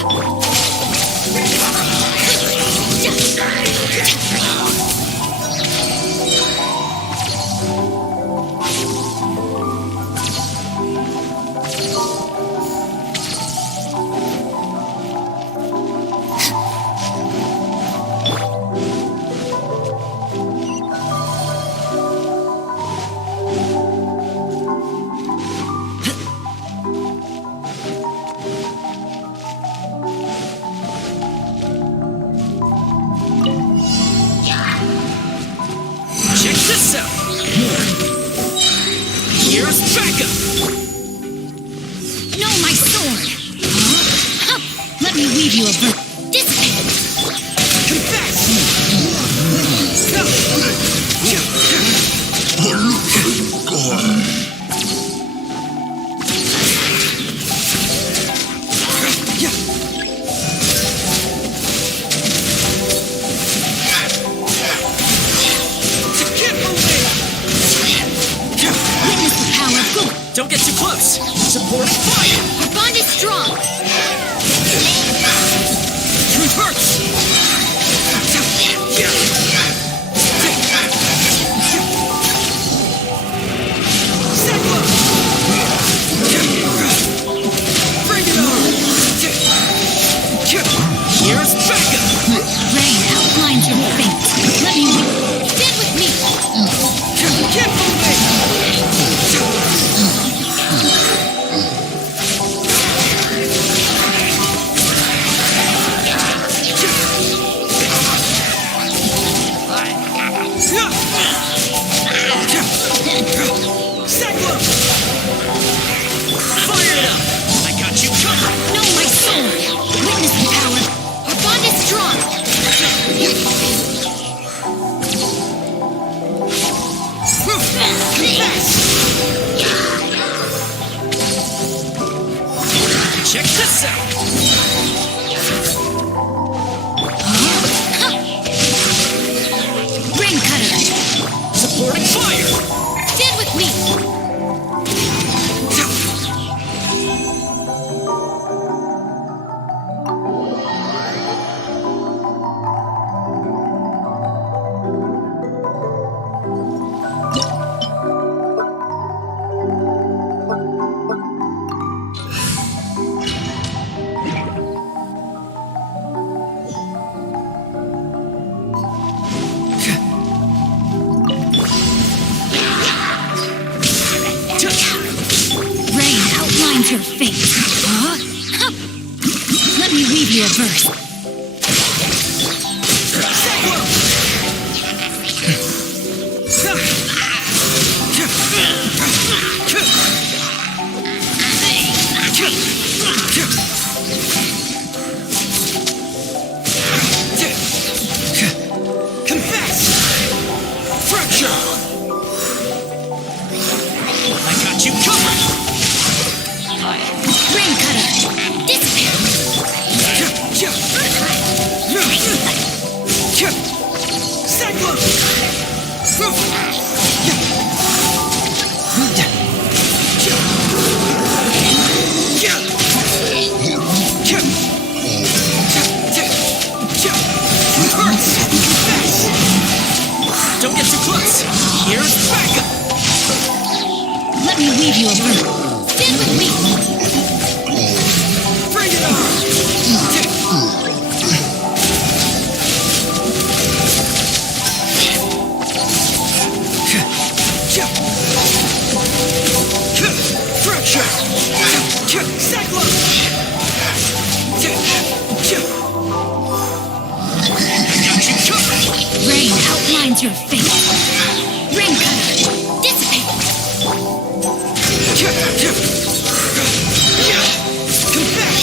Check this out! Here's backup! No, my sword! Huh? Let me weave you a verse. Dissipate! Confess! Witness the power of Guhua. Don't get too close! Supporting fire! Our bond is strong. Truth hurts! Bring it on! Here's backup! Rain outlines your fate. Let me stand with me. Keep moving! Cyclone! Fire it up! I got you covered! No, my sword. Witness the power. Our bond is strong. Check this out! Rain cutter. Supporting fire! Stand with me. Rain outlines your fate. Huh? Let me weave you a verse. Confess! Fracture! I got you covered! Rain cutter. Dissipate. Don't get too close! Here's backup! Let me weave you a verse. Stand with me. Bring it on! Fracture! Cyclone! I got you covered! Rain outlines your fate. Rain cutter. Dissipate. Confess!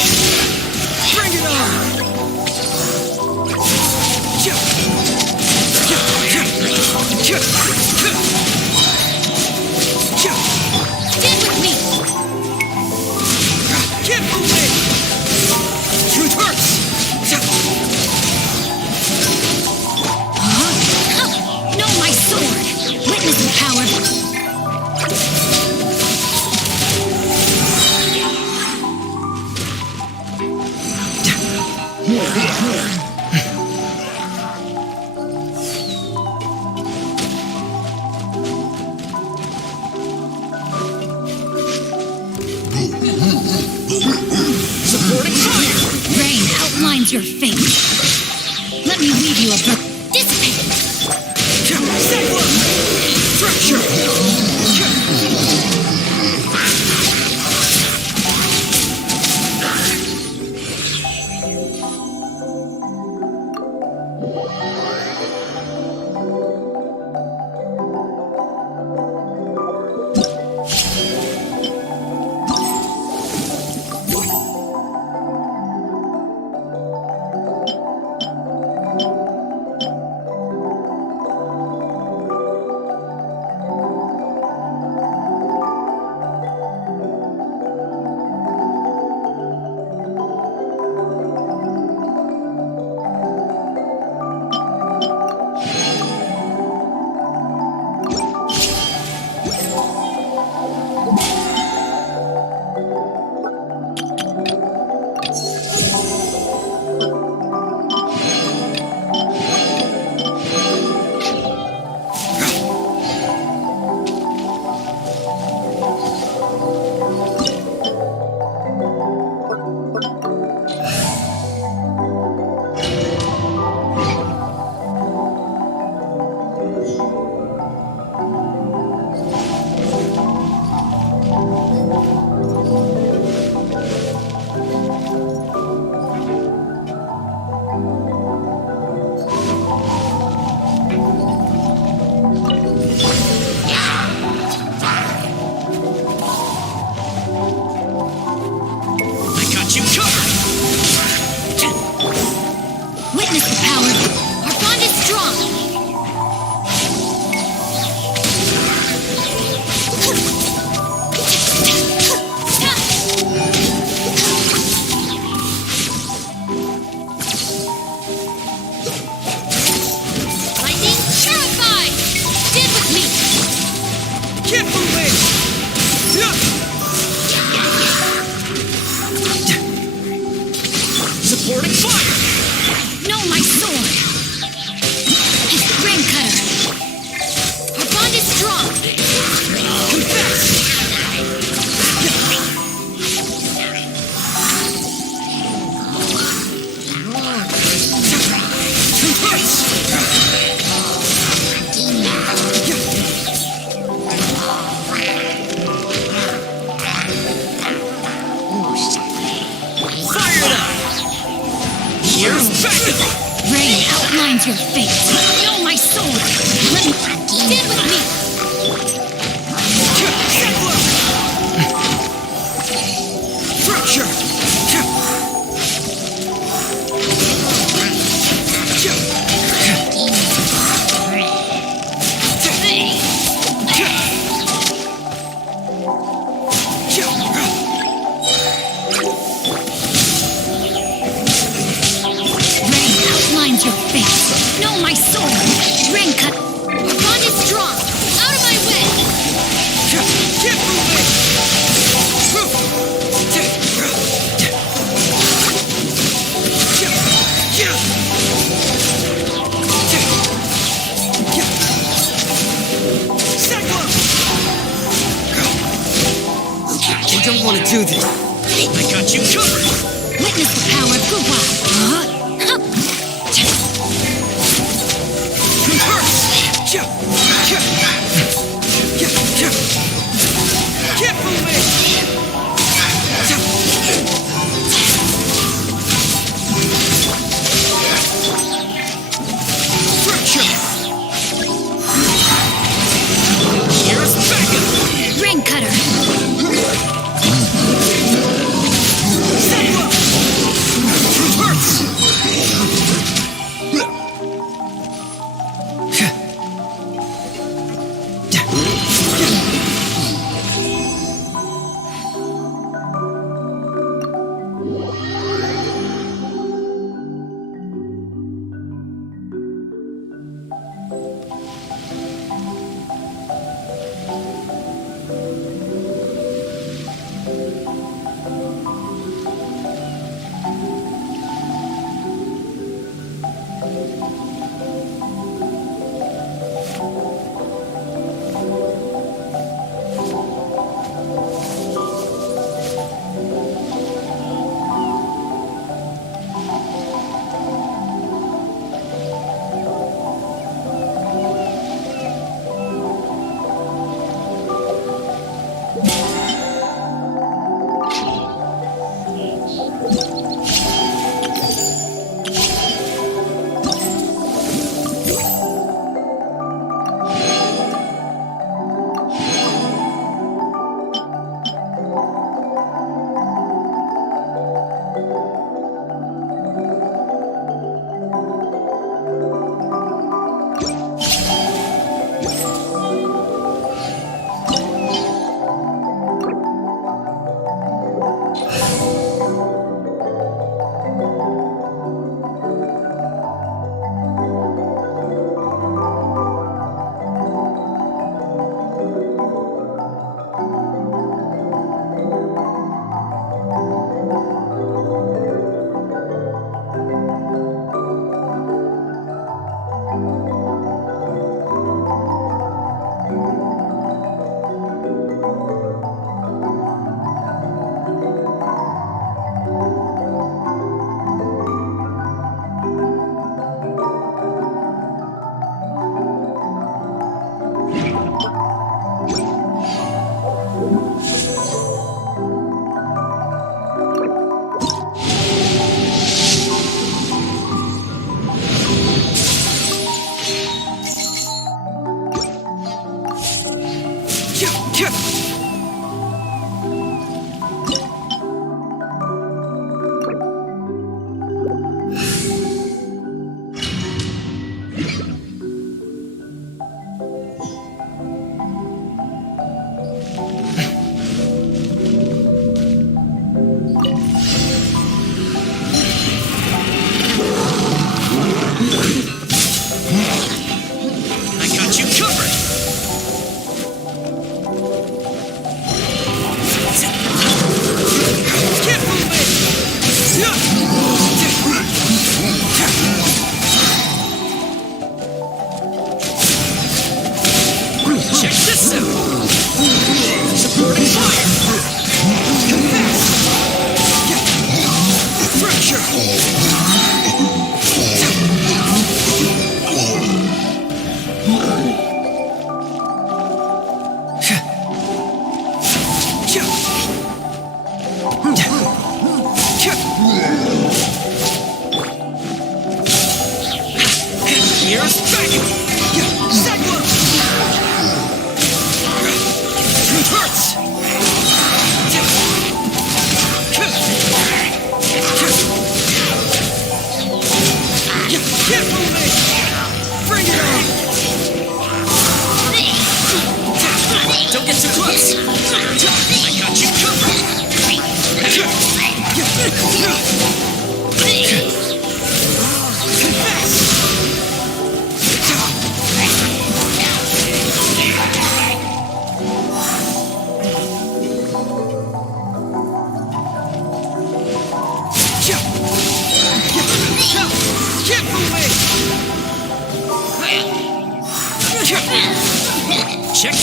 Bring it on! Stand with me. Keep moving! Truth hurts! No, outlines your fate. Let me leave you a birth. Dissipate! Witness the power. Our bond is strong. Lightning terrified. Stand with me. Keep moving! Supporting fire! Know my sword. Ring cutter. Our bond is strong. Confess! Fire it up! Here's back! Rain outlines your fate. Know my sword. Let me stand with me. Fracture! Rain outlines your fate. Know my sword. Ring cut. Our bond is strong. Out of my way. Keep moving! You don't want to do this. I got you covered! Witness the power of Guwa. Keep moving! Fracture! Here's back! Ring cutter. Reverse!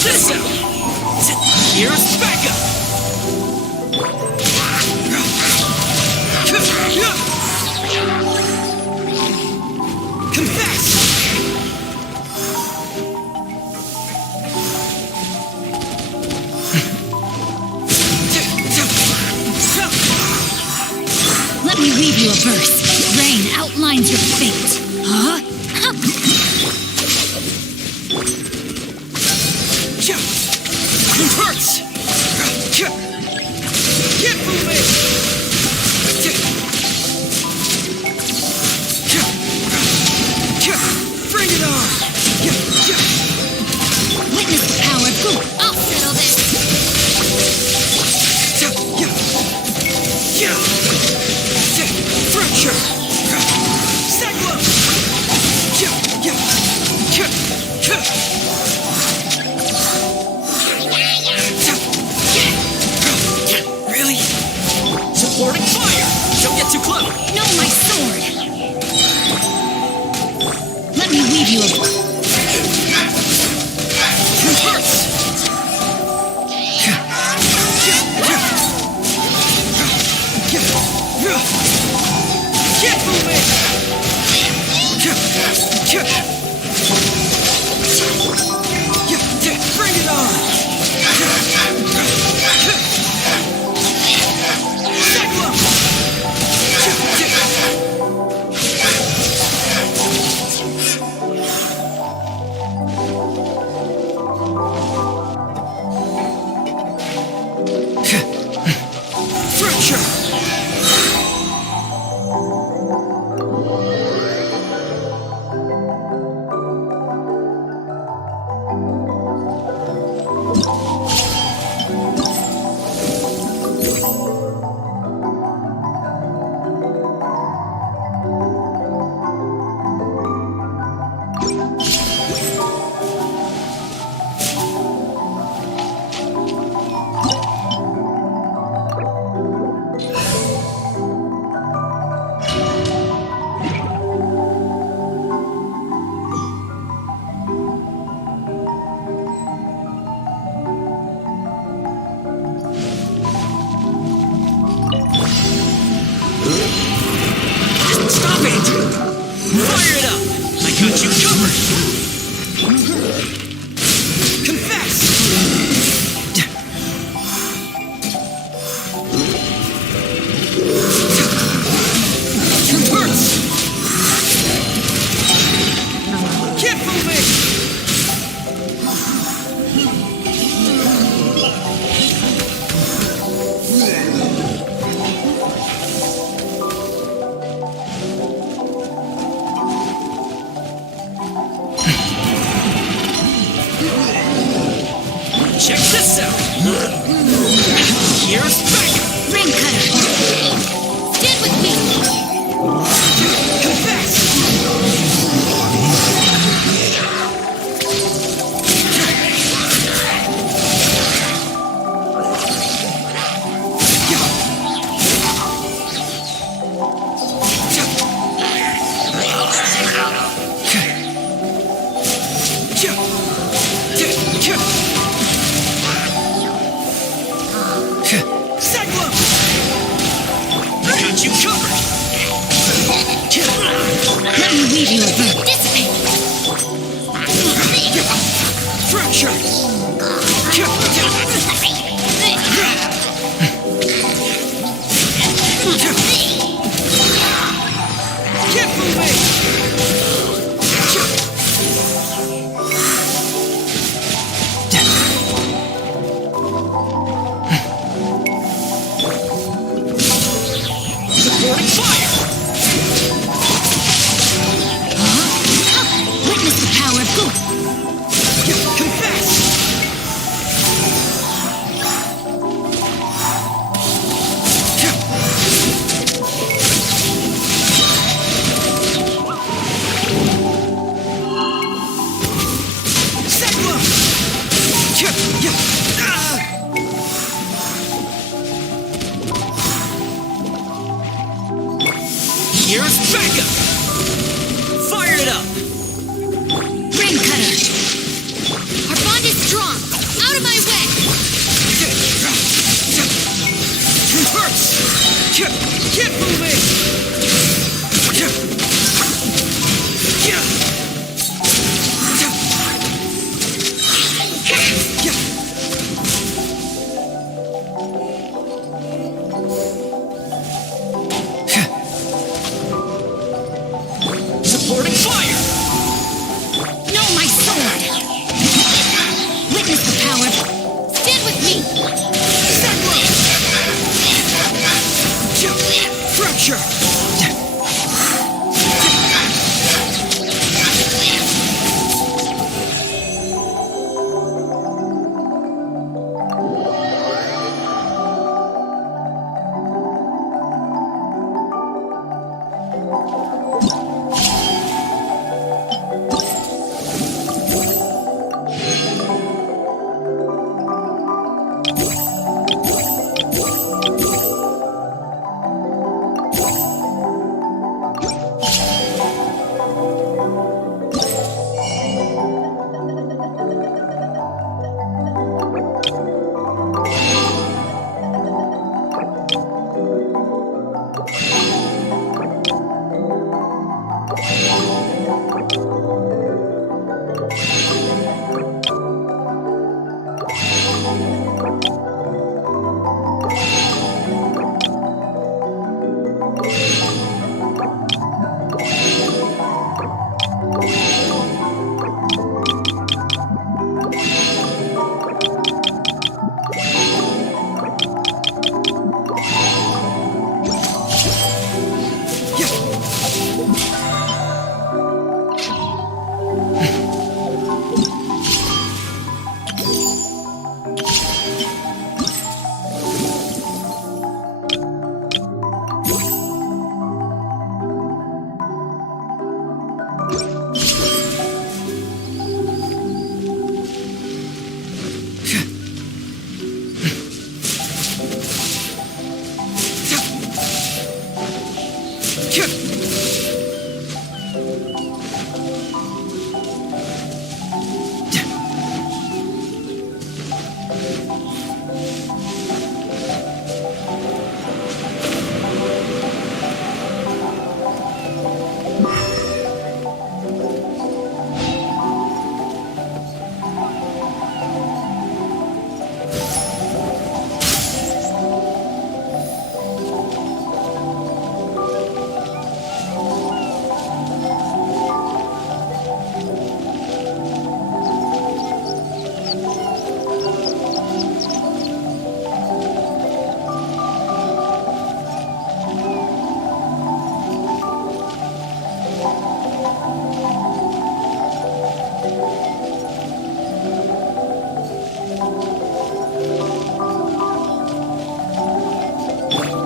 this out! Here's backup! Confess! Let me read you a verse. Rain outlines your fate. Huh? It hurts! Get moving! Bring it on! Witness the power. Boom! I'll settle this. Fracture! Cyclone! Really? Supporting fire! Don't get too close! No, my sword. Let me weave you a... It hurts! Get moving! Bring it on! Stop it! Fire it up! I got you covered! Confess! Converts! Keep moving! Check this out! Here's backup! Ring cutter. Stand with me. Confess! Cyclone! I got you covered! Let me weave you a verse. Dissipate. Fracture! Get moving! Supporting fire! Witness the power. Boom! Confess! Cyclone! Here's backup! Fire it up! Ring cutter. Our bond is strong. Keep moving! Supporting fire! No, my sword! Witness the power. Stand with me! Fracture!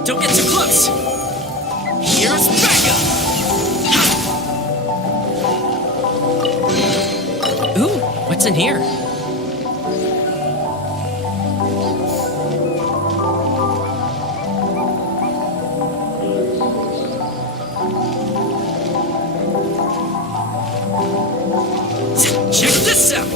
Don't get too close! Here's backup! Ooh, what's in here? Check this out!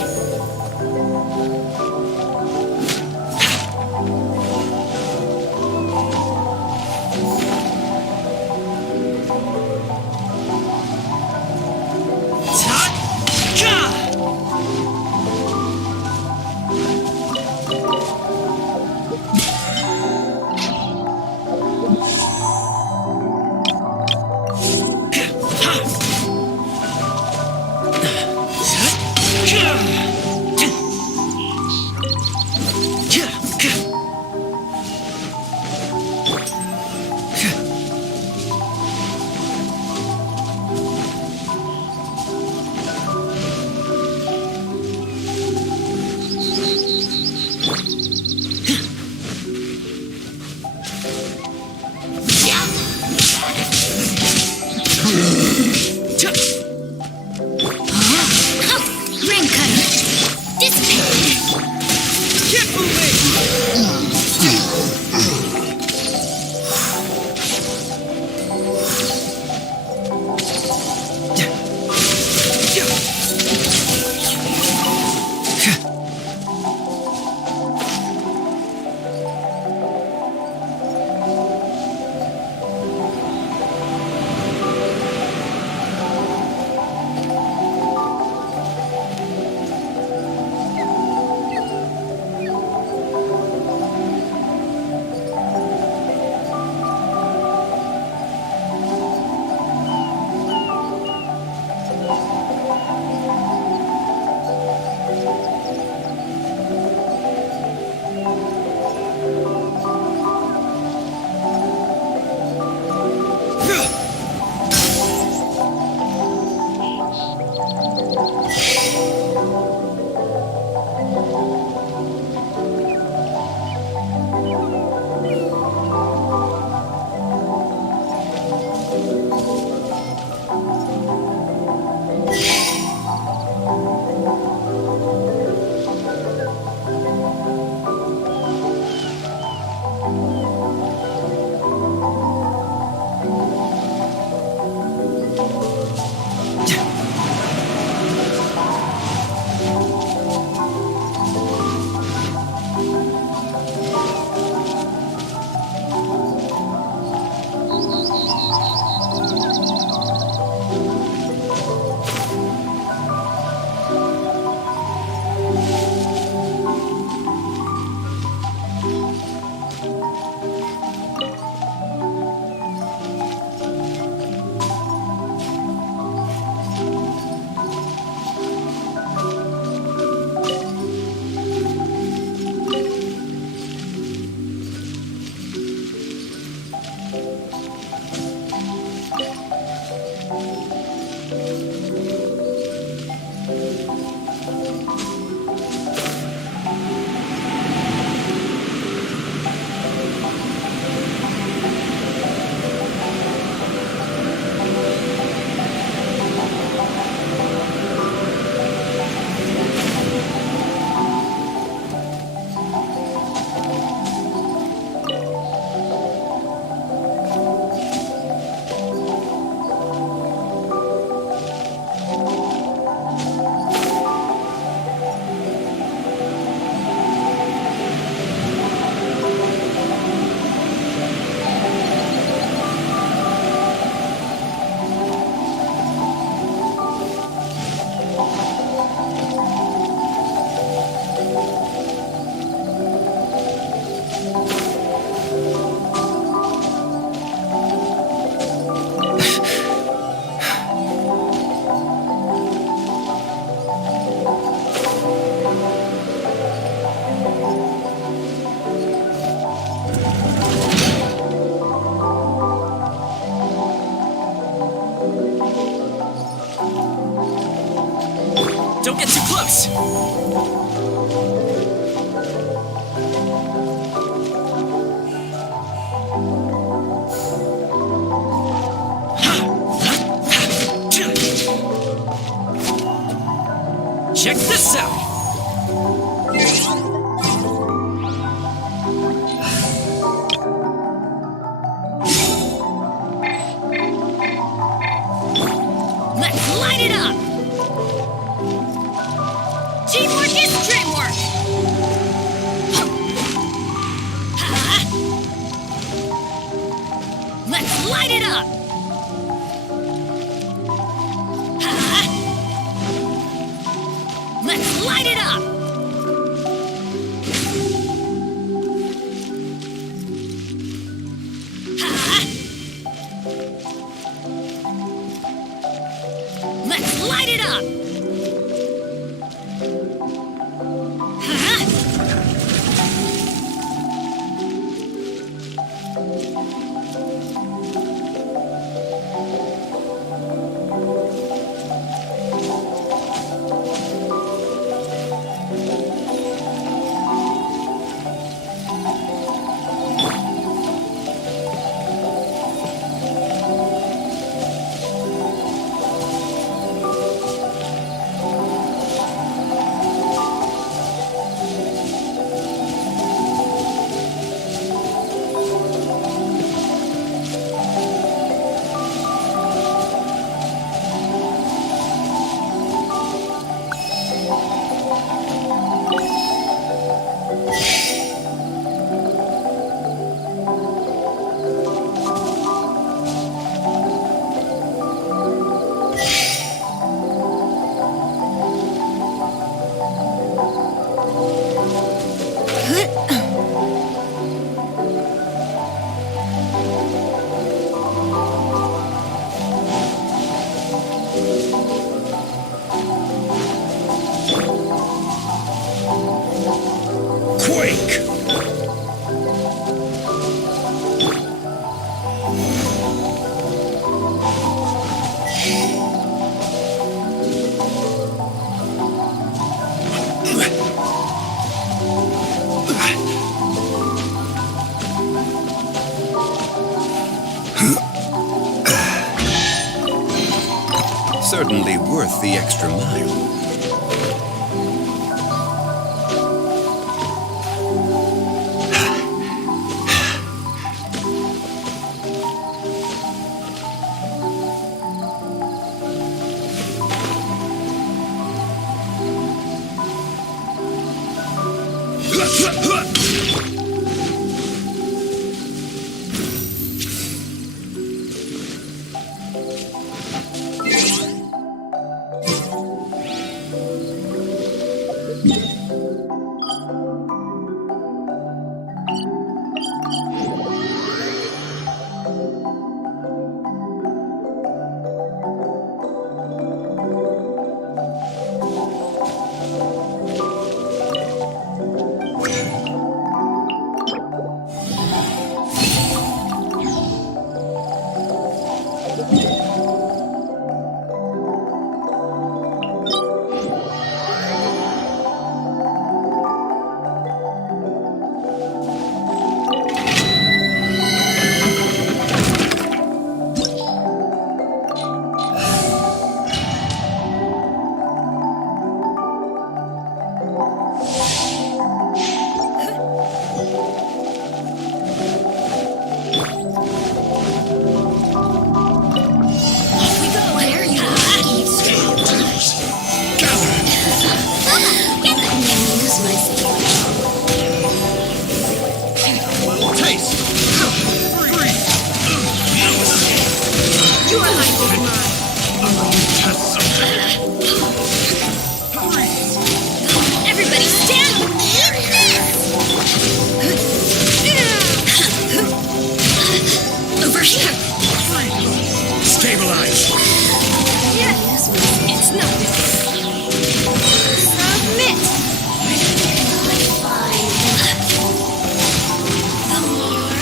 this out! Let's light it up! Teamwork is dreamwork! Let's light it up! Let's light it up! Let's light it up! Certainly worth the extra mile. Everybody stand! Over here! Stabilize! Yes, it's nothing. Submit! The more,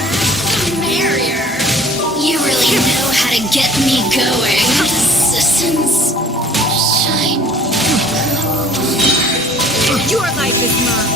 the merrier. You really know how to get me going. Citizens, shine. Your life is mine.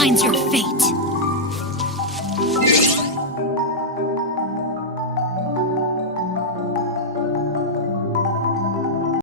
defines your fate.